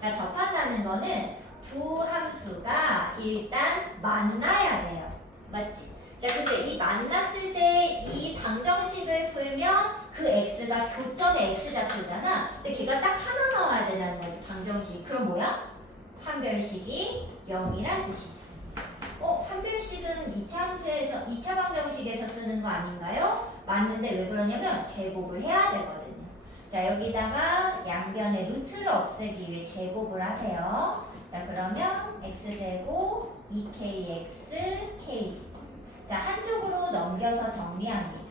자 접한다는 거는 두 함수가 일단 만나야 돼요. 맞지? 자 근데 이 만났을 때 이 방정식을 풀면 그 x가 교점의 x좌표잖아. 근데 걔가 딱 하나 나와야 된다는 거지 방정식. 그럼 뭐야? 판별식이 0이란 뜻이죠. 판별식은 2차 함수에서 2차 방정식에서 쓰는 거 아닌가요? 맞는데 왜 그러냐면 제곱을 해야 되거든요. 자 여기다가 양변의 루트를 없애기 위해 제곱을 하세요. 자 그러면 x제곱 2kx k제곱. 자 한쪽으로 넘겨서 정리합니다.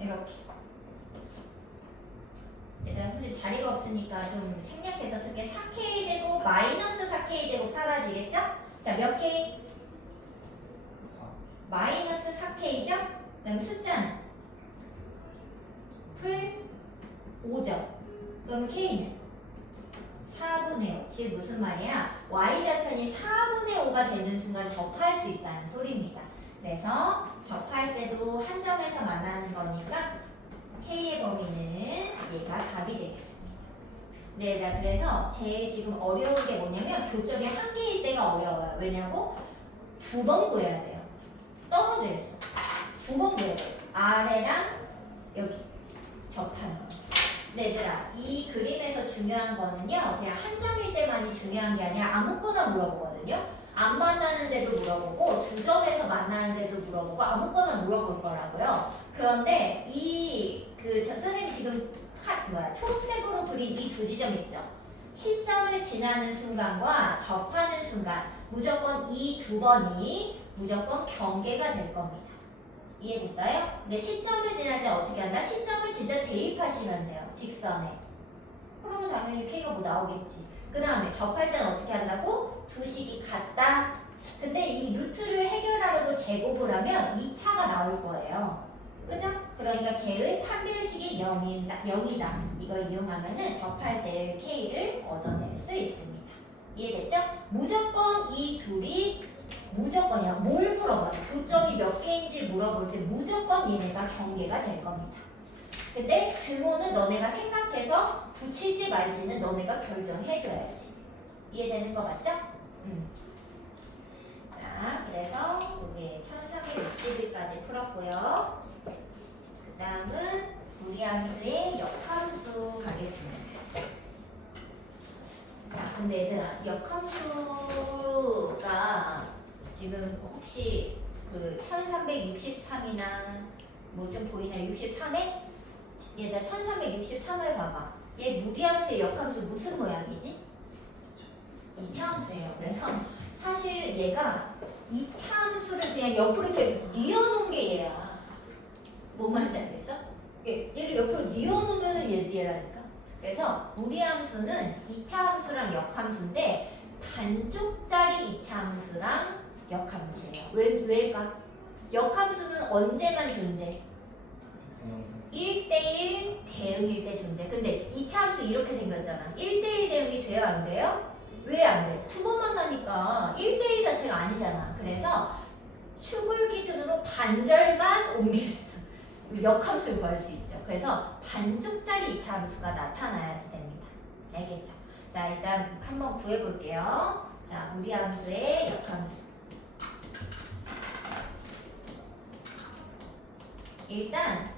이렇게. 얘들아 선생님 자리가 없으니까 좀 생략해서 쓸게. 4K제곱 마이너스 4K제곱 사라지겠죠? 자, 몇 K? 마이너스 4K죠? 그 다음에 숫자는? 풀 5죠. 그럼 K는? 4분의 5. 즉 무슨 말이야? Y좌편이 4분의 5가 되는 순간 접할 수 있다는 소리입니다. 그래서 접할 때도 한 점에서 만나는 거니까 K의 범위는 얘가 답이 되겠습니다. 네, 나 그래서 제일 지금 어려운 게 뭐냐면 교적이 한 개일 때가 어려워요. 왜냐고? 2번 구해야 돼요. 떨어져 있어. 2번 구해야 돼요. 아래랑 여기 접하는 거. 네, 얘들아, 이 그림에서 중요한 거는요, 그냥 한 점일 때만이 중요한 게 아니라 아무거나 물어보거든요. 안 만나는데도 물어보고, 2점에서 만나는데도 물어보고, 아무거나 물어볼 거라고요. 그런데 선생님이 지금 초록색으로 그린 이 2지점 있죠? 시점을 지나는 순간과 접하는 순간, 무조건 이 2번이 무조건 경계가 될 겁니다. 이해됐어요? 근데 시점을 지날 때 어떻게 한다? 시점을 진짜 대입하시면 돼요. 직선에. 그러면 당연히 K가 뭐 나오겠지. 그 다음에 접할 때는 어떻게 한다고? 두 식이 같다. 근데 이 루트를 해결하려고 제곱을 하면 2차가 나올 거예요. 그죠? 그러니까 걔의 판별식이 0이다. 이걸 이용하면은 접할 때의 K를 얻어낼 수 있습니다. 이해됐죠? 무조건 이 둘이 무조건이야. 뭘 물어봐? 교점이 몇 개인지 물어볼 때 무조건 얘네가 경계가 될 겁니다. 근데 등호는 너네가 생각해서 붙일지 말지는 너네가 결정해줘야지. 이해되는 거 맞죠? 자, 그래서 우리 1360일까지 풀었고요. 그 다음은 무리함수의 역함수 가겠습니다. 자, 근데 얘들아, 역함수가 지금 혹시 그 1363이나 뭐 좀 보이나? 63에? 얘들아 1363을 봐봐. 얘 무리함수의 역함수 무슨 모양이지? 2차 함수예요. 그래서 사실 얘가 2차 함수를 그냥 옆으로 이렇게 뉘어놓은 게 얘야. 뭔 말인지 알겠어? 얘를 옆으로 뉘어놓으면 얘라니까. 그래서 무리함수는 2차 함수랑 역함수인데 반쪽짜리 2차 함수랑 역함수예요. 왜일까? 역함수는 언제만 존재? 1대1 대응일 때 존재. 근데 2차 함수 이렇게 생겼잖아. 1대1 대응이 돼요? 안 돼요? 왜 안 돼? 2번 만나니까 1대1 자체가 아니잖아. 그래서 축을 기준으로 반절만 옮길 수, 역함수를 구할 수 있죠. 그래서 반쪽짜리 2차 함수가 나타나야지 됩니다. 알겠죠? 자, 일단 한번 구해볼게요. 자, 무리함수의 역함수. 일단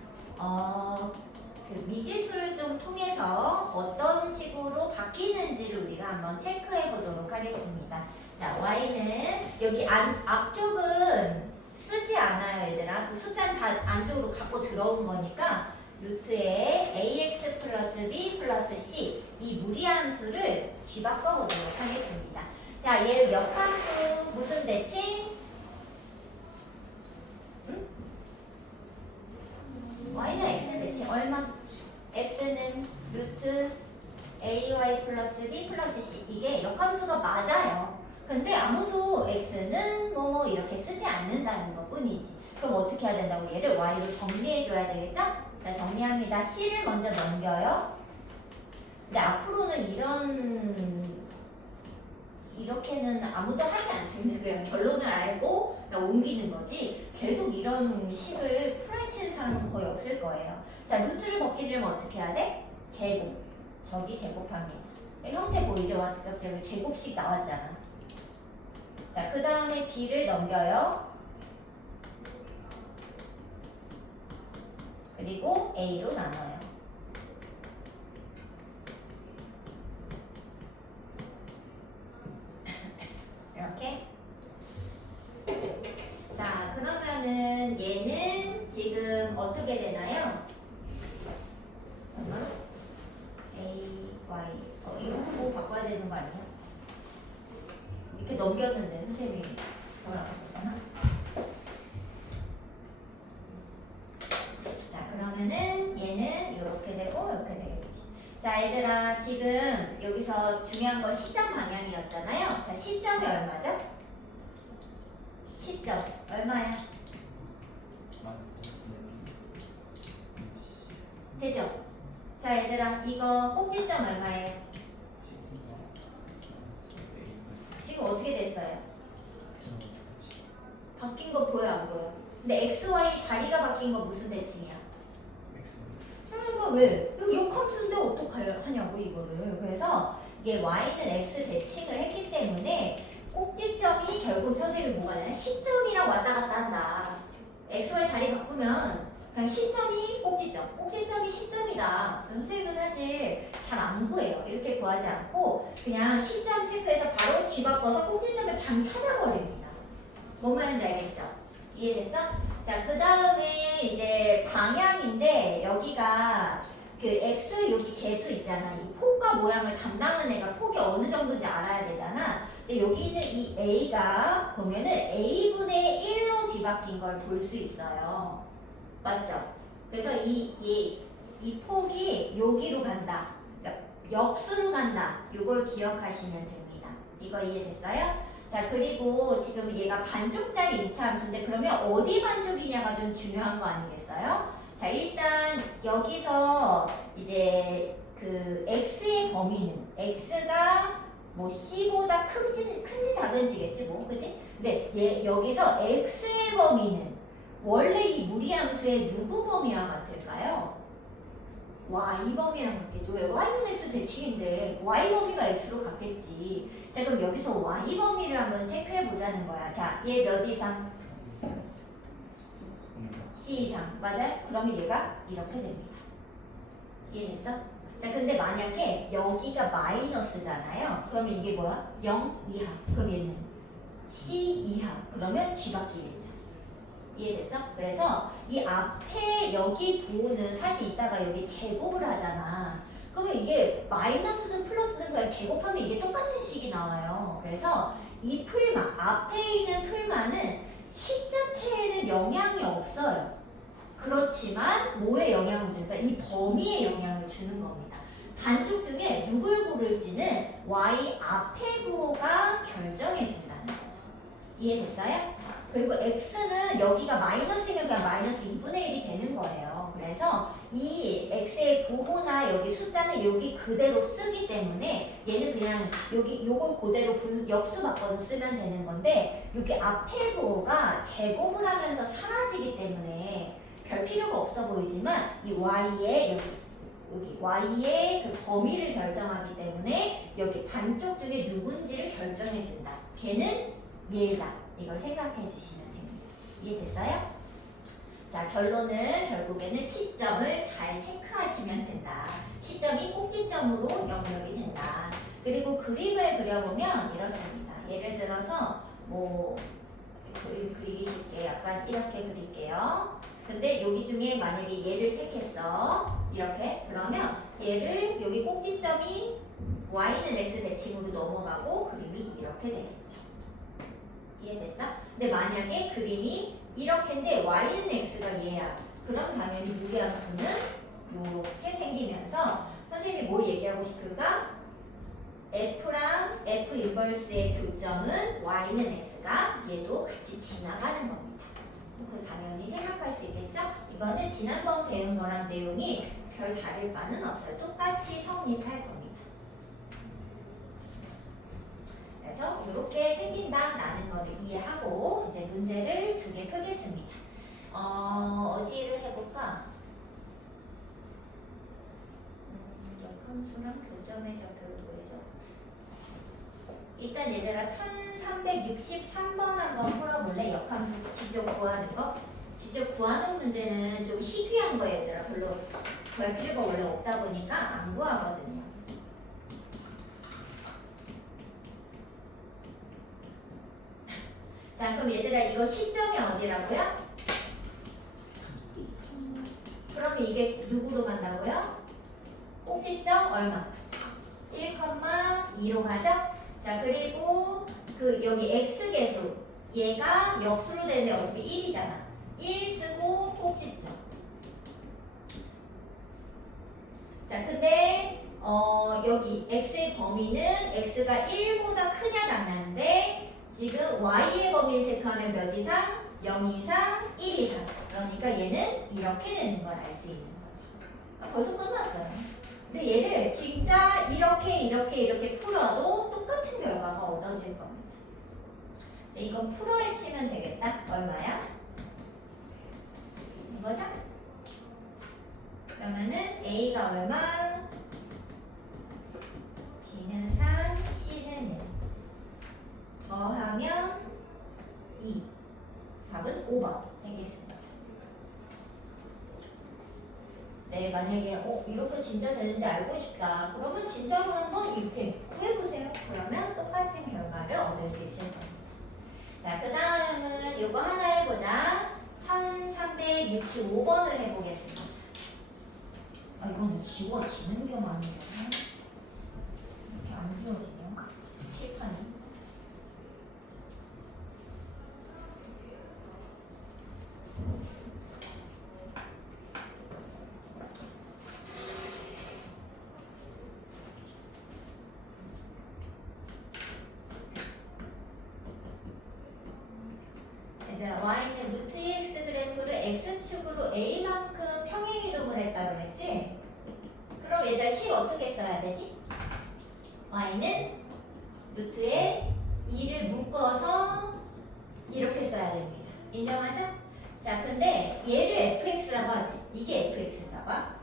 그 미지수를 좀 통해서 어떤 식으로 바뀌는지를 우리가 한번 체크해 보도록 하겠습니다. 자, y는 여기 앞쪽은 쓰지 않아요, 얘들아. 그 숫자는 다 안쪽으로 갖고 들어온 거니까 루트에 ax 플러스 b 플러스 c 이 무리함수를 뒤바꿔 보도록 하겠습니다. 자, 얘 역함수 무슨 대칭? y는 x 대칭 얼마? x는 루트 ay 플러스 b 플러스 c 이게 역함수가 맞아요. 근데 아무도 x는 뭐 이렇게 쓰지 않는다는 것 뿐이지. 그럼 어떻게 해야 된다고? 얘를 y로 정리해줘야 되겠죠? 자, 정리합니다. c를 먼저 넘겨요. 근데 앞으로는 이렇게는 아무도 하지 않습니다. 그냥 결론을 알고 그냥 옮기는 거지 계속 이런 식을 풀어헤치는 사람은 거의 없을 거예요. 자, 루트를 벗기려면 어떻게 해야 돼? 제곱. 저기 제곱합니다. 형태 보이죠? 여기 제곱식 나왔잖아. 자, 그 다음에 b를 넘겨요. 그리고 a로 나눠요. 이렇게. 자, 그러면은 얘는 지금 어떻게 되나요? A, Y. 이거 뭐 바꿔야 되는 거 아니야? 이렇게 넘겼는데 선생님이 뭐라고 했잖아. 자, 그러면 자, 얘들아, 지금 여기서 중요한 건 시점 방향이었잖아요. 자, 시점이 얼마죠? 시점 얼마야? 되죠? 자, 얘들아, 이거 꼭지점 얼마예요? 지금 어떻게 됐어요? 바뀐 거 보여, 안 보여? 근데 XY 자리가 바뀐 거 무슨 대칭이야? 이거 왜? 여기 역함수인데 어떡하냐고, 이거를. 그래서 이게 Y는 X 대칭을 했기 때문에 꼭지점이 결국 선생님이 뭐가 되냐? 시점이랑 왔다 갔다 한다. XY 자리 바꾸면 그냥 시점이 꼭지점, 꼭지점이 시점이다. 선생님은 사실 잘 안 구해요. 이렇게 구하지 않고 그냥 시점 체크해서 바로 뒤바꿔서 꼭지점을 방 찾아버립니다. 뭔 말인지 알겠죠? 이해됐어? 자, 그 다음에 이제 방향인데 여기가 그 X 여기 개수 있잖아. 이 폭과 모양을 담당하는 애가 폭이 어느 정도인지 알아야 되잖아. 근데 여기 있는 이 A가 보면은 A분의 1로 뒤바뀐 걸 볼 수 있어요. 맞죠? 그래서 이 폭이 여기로 간다. 역수로 간다. 이걸 기억하시면 됩니다. 이거 이해됐어요? 자, 그리고 지금 얘가 반쪽짜리 임차함수인데 그러면 어디 반쪽이냐가 좀 중요한 거 아니겠어요? 자, 일단 여기서 이제 그 x의 범위는 x가 뭐 c보다 큰지 작은지겠지 뭐, 그지? 근데 얘 여기서 x의 범위는 원래 이 무리함수의 누구 범위와 같을까요? y 범위랑 같겠죠. 왜? y는 x 대칭인데 y 범위가 x로 같겠지. 자, 그럼 여기서 y 범위를 한번 체크해 보자는 거야. 자, 얘 몇 이상? c 이상. 맞아요? 그러면 얘가 이렇게 됩니다. 이해됐어? 자, 근데 만약에 여기가 마이너스잖아요. 그러면 이게 뭐야? 0 이하. 그럼 얘는 c 이하. 그러면 뒤바뀌겠죠. 이해됐어? 그래서 이 앞에 여기 부호는 사실 이따가 여기 제곱을 하잖아. 그러면 이게 마이너스든 플러스든 그냥 제곱하면 이게 똑같은 식이 나와요. 그래서 이 풀마, 앞에 있는 풀마는 식 자체에는 영향이 없어요. 그렇지만 뭐에 영향을 줄까? 이 범위에 영향을 주는 겁니다. 반쪽 중에 누굴 고를지는 y 앞에 부호가 결정해 준다는 거죠. 이해됐어요? 그리고 x는 여기가 마이너스면 그냥 마이너스 2분의 1이 되는 거예요. 그래서 이 x의 부호나 여기 숫자는 여기 그대로 쓰기 때문에 얘는 그냥 여기 요걸 그대로 역수 바꿔서 쓰면 되는 건데 여기 앞에 부호가 제곱을 하면서 사라지기 때문에 별 필요가 없어 보이지만 이 y의 여기 y의 그 범위를 결정하기 때문에 여기 반쪽 중에 누군지를 결정해 준다. 걔는 얘다. 이걸 생각해 주시면 됩니다. 이해됐어요? 자, 결론은 결국에는 시점을 잘 체크하시면 된다. 시점이 꼭지점으로 영역이 된다. 그리고 그림을 그려보면 이렇습니다. 예를 들어서 뭐 그림 그리기 쉽게 약간 이렇게 그릴게요. 근데 여기 중에 만약에 얘를 택했어. 이렇게. 그러면 얘를 여기 꼭지점이 y는 x 대칭으로 넘어가고 그림이 이렇게 되겠죠. 이해됐어? 근데 만약에 그림이 이렇게인데 y는 x가 얘야. 그럼 당연히 무리함수는 이렇게 생기면서 선생님이 뭘 얘기하고 싶을까? f랑 f 인버스의 교점은 y는 x가 얘도 같이 지나가는 겁니다. 그 당연히 생각할 수 있겠죠? 이거는 지난번 배운 거랑 내용이 별 다를 바는 없어요. 똑같이 성립할 겁니다. 그래서 이렇게 생긴다라는 거를 이해하고 이제 문제를 2개 펴겠습니다. 어디를 해볼까? 역함수랑 교점의 좌표를 보여줘. 일단 얘들아 1363번 한번 풀어볼래? 역함수 직접 구하는 거? 직접 구하는 문제는 좀 희귀한 거 얘들아. 별로 구할 필요가 원래 없다 보니까 안 구하거든요. 자, 그럼 얘들아 이거 시점이 어디라고요? 그럼 이게 누구로 간다고요? 꼭지점 얼마? 1,2로 가죠? 자, 그리고 그 여기 x계수 얘가 역수로 되는데 어차피 1이잖아. 1 쓰고 꼭지점. 자, 근데 여기 x의 범위는 x가 1보다 크냐 작냐인데 지금 y의 범위를 체크하면 몇 이상? 0 이상, 1 이상. 그러니까 얘는 이렇게 되는 걸 알 수 있는 거죠. 벌써 끝났어요. 근데 얘를 진짜 이렇게 풀어도 똑같은 결과가 얻어질 겁니다. 자, 이건 풀어에 치면 되겠다. 얼마야? 이거죠? 그러면은 A가 얼마? B는 3, C는 1. 더하면 2. 답은 5번 되겠습니다. 네, 만약에 이렇게 진짜 되는지 알고 싶다. 그러면 진짜로 한번 이렇게 구해보세요. 그러면 똑같은 결과를 얻을 수 있을 겁니다. 자, 그 다음은 이거 하나 해보자. 1365번을 해보겠습니다. 이거는 지워지는 게 많은 거야. 이렇게 안 지워지네요. 칠판이. 얘들아, y는 루트 2x 그래프를 x축으로 a만큼 평행이동을 했다고 그랬지? 그럼 얘들아 식 어떻게 써야 되지? y는 루트에 2를 묶어서 이렇게 써야 됩니다. 인정하죠? 자, 근데 얘를 fx라고 하지. 이게 fx인가 봐.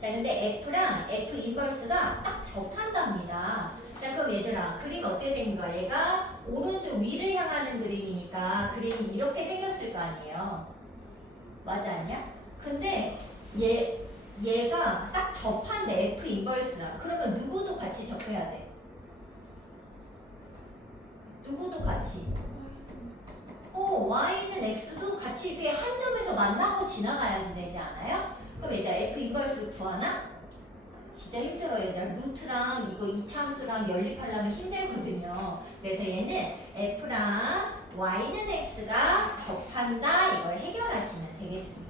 자, 근데 f랑 f 인버스가 딱 접한답니다. 자, 그럼 얘들아 그림 어떻게 생긴 거야? 얘가 오른쪽 위를 향하는 그림이니까 그림이 이렇게 생겼을 거 아니에요. 맞아 아니야? 근데 얘가 딱 접한대 f 인버스랑. 그러면 누구도 같이 접해야 돼. 누구도 같이. y는 x도 같이 이렇게 한 점에서 만나고 지나가야지 되지 않아요? 그럼 얘들아 f 인버스 구하나? 진짜 힘들어요. 얘들아 루트랑 이거 이차함수랑 연립하려면 힘들거든요. 그래서 얘는 f랑 y는 x가 접한다. 이걸 해결하시면 되겠습니다.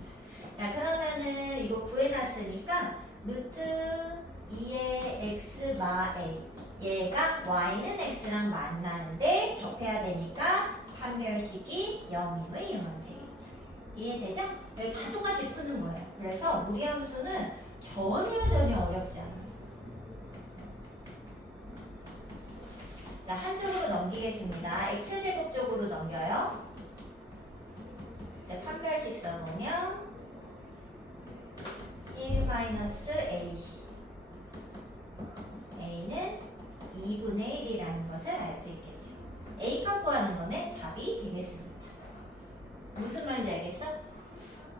자, 그러면은 이거 구해놨으니까 루트 2의 x 마 a 얘가 y는 x랑 만나는데 접해야 되니까 판별식이 0임을 이용하면 되겠죠. 이해되죠? 여기 다 똑같이 푸는 거예요. 그래서 무리함수는 전혀 어렵지 않아요. 자, 한 줄로 넘기겠습니다. x제곱 쪽으로 넘겨요. 자, 판별식 써보면 1-ac a는 2분의 1이라는 것을 알 수 있겠죠. a 값 구하는 거는 답이 되겠습니다. 무슨 말인지 알겠어?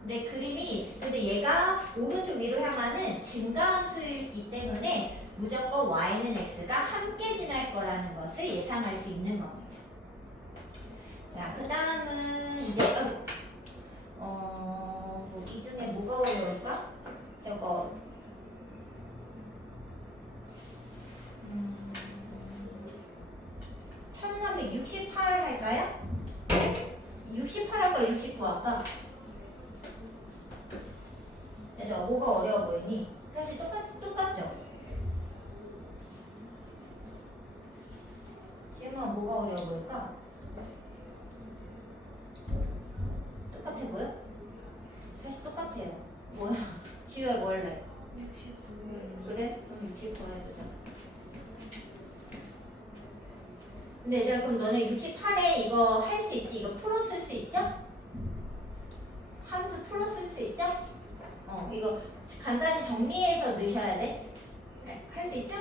근데 근데 얘가 오른쪽 위로 향하는 증가함수이기 때문에 무조건 y는 x가 함께 지날 거라는 것을 예상할 수 있는 겁니다. 자, 그 다음은 이제 이 중에 뭐가 어려울까? 저거 1368 할까요? 68 할까 69 할까? 얘들아 뭐가 어려워 보이니? 사실 똑같죠? 지금은 뭐가 어려워 보일까? 똑같아 보여? 사실 똑같아요. 뭐야? 지우야 뭐 할래? 69. 그래? 그럼 69 해보자. 근데 얘들아 그럼 너는 68에 이거 할 수 있지? 이거 풀어 쓸 수 있죠? 함수 풀어 쓸 수 있죠? 이거 간단히 정리해서 넣으셔야 돼. 네, 할 수 있죠?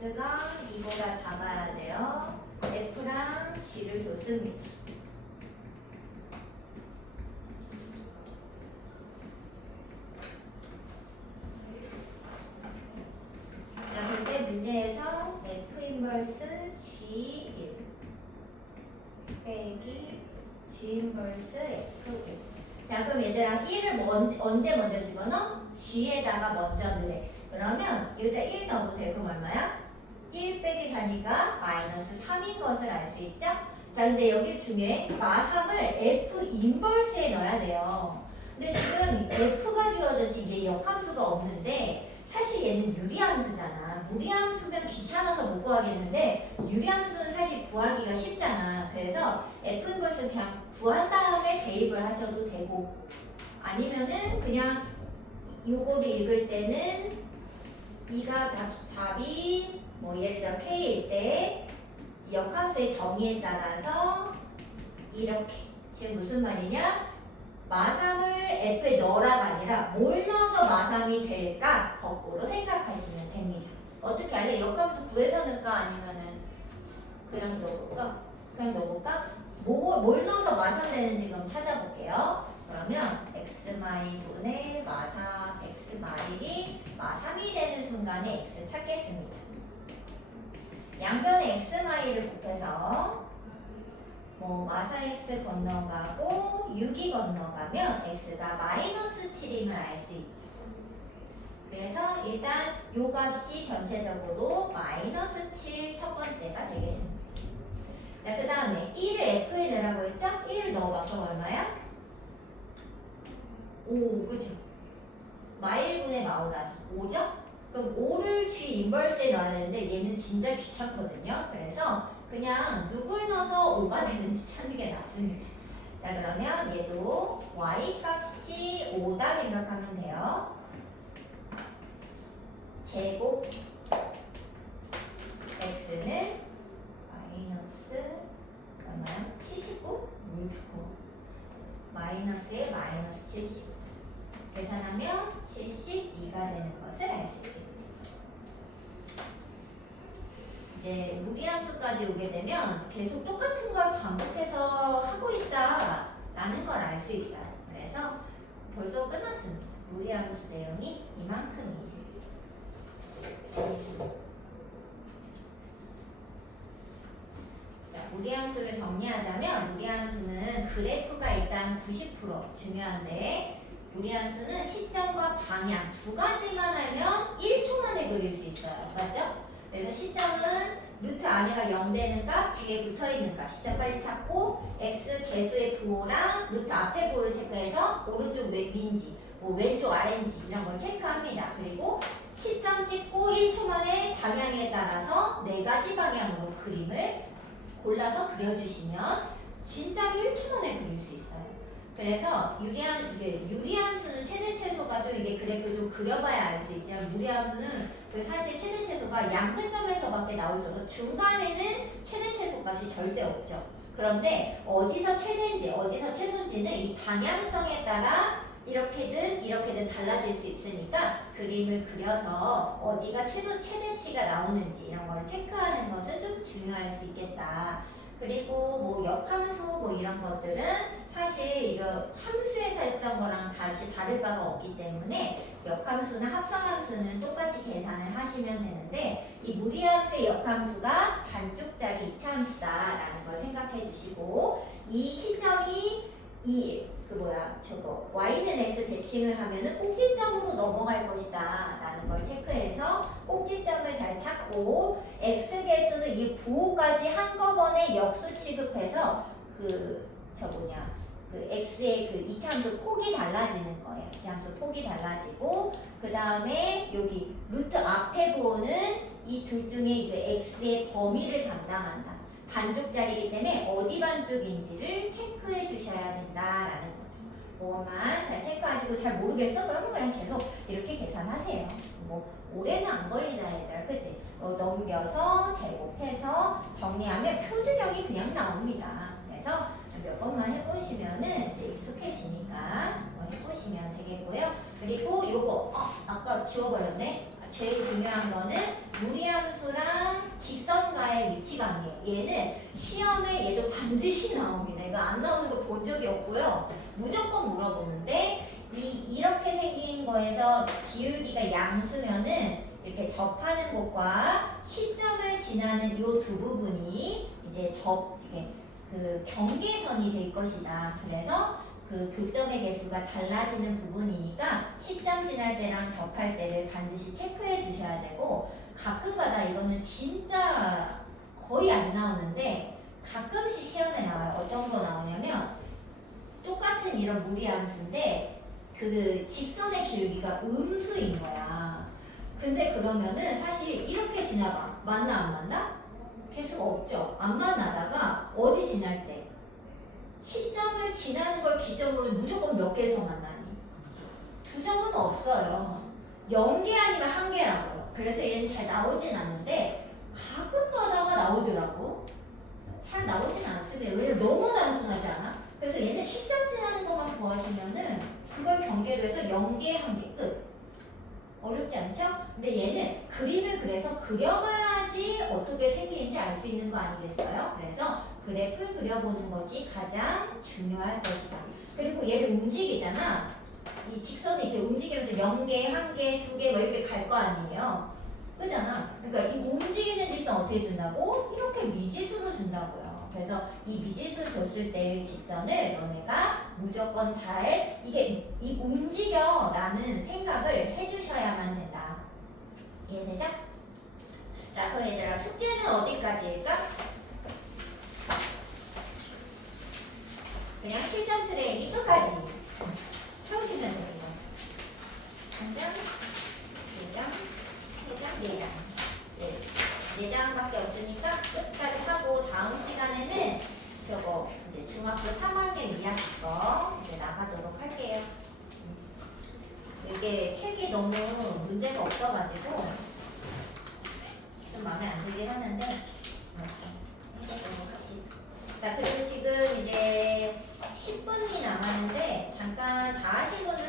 x가 2보다 작아야 돼요. f랑 g를 줬습니다. 자, 그때 문제에서 f 인버스 g1 빼기 g 인버스 f1. 자, 그럼 얘들아 1을 언제 먼저 집어넣어? g에다가 먼저 넣으래. 그러면 여기다 1 넣어보세요. 그럼 얼마야? 1 빼기 4니까 마이너스 3인 것을 알 수 있죠? 자, 근데 여기 중에 마3을 f 인버스에 넣어야 돼요. 근데 지금 f가 주어졌지 얘 역함수가 없는데 사실 얘는 유리함수잖아. 무리함수면 귀찮아서 못 구하겠는데 유리함수는 사실 구하기가 쉽잖아. 그래서 F인 것을 그냥 구한 다음에 대입을 하셔도 되고 아니면은 그냥 요거를 읽을 때는 B가 답이 뭐 예를 들어 K일 때 이 역함수의 정의에 따라서 이렇게 지금 무슨 말이냐? 마삼을 F에 넣으라가 아니라 뭘 넣어서 마삼이 될까? 거꾸로 생각하시면 됩니다. 어떻게 할래? 역함수 구해서 넣을까? 아니면은 그냥 넣어볼까? 그냥 넣어볼까? 뭘 넣어서 마삼 되는지 그럼 찾아볼게요. 그러면 x마일분의 마삼 x마일이 마삼이 되는 순간에 x 찾겠습니다. 양변에 x마일을 곱해서 뭐 마사 x 건너가고 6이 건너가면 x가 마이너스 7임을 알 수 있죠. 그래서 일단 요 값이 전체적으로 마이너스 7 첫 번째가 되겠습니다. 자, 그 다음에 1을 f에 넣으라고 했죠? 1을 넣어봐. 그럼 얼마야? 5, 그죠? 마일분의 마오다서 5죠? 그럼 5를 G 인버스에 넣어야 되는데 얘는 진짜 귀찮거든요. 그래서 그냥 누굴 넣어서 5가 되는지 찾는 게 낫습니다. 자, 그러면 얘도 y 값이 5다 생각하면 돼요. 제곱 x는 마이너스 얼마야? 79? 왜 이렇게 커? 마이너스에 마이너스 70 계산하면 72가 되는 것을 알 수 있겠죠. 이제 무리함수까지 오게 되면 계속 똑같은 걸 반복해서 하고 있다라는 걸 알 수 있어요. 그래서 벌써 끝났습니다. 무리함수 내용이 이만큼이에요. 자, 무리함수를 정리하자면 무리함수는 그래프가 일단 90% 중요한데 무리함수는 시점과 방향 두 가지만 알면 1초 만에 그릴 수 있어요. 맞죠? 그래서 시점은 루트 안에가 0 되는 값, 뒤에 붙어있는 값 시점 빨리 찾고 x 개수의 부호랑 루트 앞에 부호를 체크해서 오른쪽 위인지 뭐 왼쪽 아래인지 이런 걸 체크합니다. 그리고 시점 찍고 1초 만에 방향에 따라서 4가지 방향으로 그림을 골라서 그려주시면 진짜로 1초 만에 그릴 수 있어요. 그래서 유리함수는 최대 최소가 좀 이게 그래프를 좀 그려봐야 알 수 있지만 무리함수는 사실 최대 최소가 양끝점에서밖에 나올 수 없어. 중간에는 최대 최소 값이 절대 없죠. 그런데 어디서 최대인지 어디서 최소인지는 이 방향성에 따라 이렇게든 달라질 수 있으니까 그림을 그려서 어디가 최대치가 나오는지 이런 걸 체크하는 것은 좀 중요할 수 있겠다. 그리고 뭐 역함수 뭐 이런 것들은 사실 이거 함수에서 했던 거랑 다시 다를 바가 없기 때문에 역함수나 합성함수는 똑같이 계산을 하시면 되는데 이 무리함수의 역함수가 반쪽짜리 이차함수다라는 걸 생각해 주시고 이 시점이 y는 x 대칭을 하면은 꼭지점으로 넘어갈 것이다 라는 걸 체크해서 꼭지점을 잘 찾고 x 개수는 이 부호까지 한꺼번에 역수 취급해서 x의 그 이차함수 폭이 달라지는 거예요. 이차함수 폭이 달라지고 그 다음에 여기 루트 앞에 부호는 이 둘 중에 그 x의 범위를 담당한다. 반쪽짜리이기 때문에 어디 반쪽인지를 체크해 주셔야 된다라는 거죠. 그것만 잘 체크하시고 잘 모르겠어? 그러면 그냥 계속 이렇게 계산하세요. 뭐 오래는 안 걸리잖아 얘들아, 그치? 넘겨서 제곱해서 정리하면 표준형이 그냥 나옵니다. 그래서 몇 번만 해보시면은 이제 익숙해지니까 해보시면 되겠고요. 그리고 요거 아까 지워버렸네. 제일 중요한 거는 무리함수랑 직선과의 위치관계예요. 얘는 시험에 얘도 반드시 나옵니다. 이거 안 나오는 거 본 적이 없고요. 무조건 물어보는데 이렇게 생긴 거에서 기울기가 양수면은 이렇게 접하는 곳과 시점을 지나는 요 두 부분이 이제 그 경계선이 될 것이다. 그래서 그 교점의 개수가 달라지는 부분이니까 시점 지날 때랑 접할 때를 반드시 체크해 주셔야 되고 가끔가다 이거는 진짜 거의 안 나오는데 가끔씩 시험에 나와요. 어떤 거 나오냐면 똑같은 이런 무리함수인데 그 직선의 기울기가 음수인 거야. 근데 그러면은 사실 이렇게 지나가. 맞나 안 맞나? 개수가 없죠. 안 만나다가 어디 지날 때? 시점을 지나는 걸 기점으로 무조건 몇 개에서 만나니? 두 점은 없어요. 0개 아니면 1개라고요. 그래서 얘는 잘 나오진 않는데 가끔 가다가 나오더라고. 잘 나오진 않습니다. 왜냐면 너무 단순하지 않아? 그래서 얘는 시점 지나는 것만 구하시면은 그걸 경계로 해서 0개, 1개 끝. 어렵지 않죠? 근데 얘는 그림을 그래서 그려봐야지 어떻게 생기는지 알 수 있는 거 아니겠어요? 그래서 그래프 그려보는 것이 가장 중요할 것이다. 그리고 얘를 움직이잖아. 이 직선이 이렇게 움직이면서 0개, 1개, 2개 뭐 이렇게 갈 거 아니에요? 그잖아. 그러니까 이 움직이는 직선 어떻게 준다고? 이렇게 미지수로 준다고요. 그래서 이 미지수 줬을 때의 직선을 너네가 무조건 잘 이게 이 움직여라는 생각을 해주셔야만 된다. 이해되죠? 자, 그럼 얘들아 숙제는 어디까지일까? 그냥 실전 트레이닝 끝까지 해오시면 돼요. 한 장, 두 장, 세 장, 네 장. 네 장밖에 없으니까 끝까지 하고 다음 시간에는 저거 이제 중학교 3학년 2학기 거 이제 나가도록 할게요. 이게 책이 너무 문제가 없어가지고 좀 마음에 안 들긴 하는데 해보도록 합시다. 자, 그리고 지금 이제 10분이 남았는데 잠깐 다 하신 분들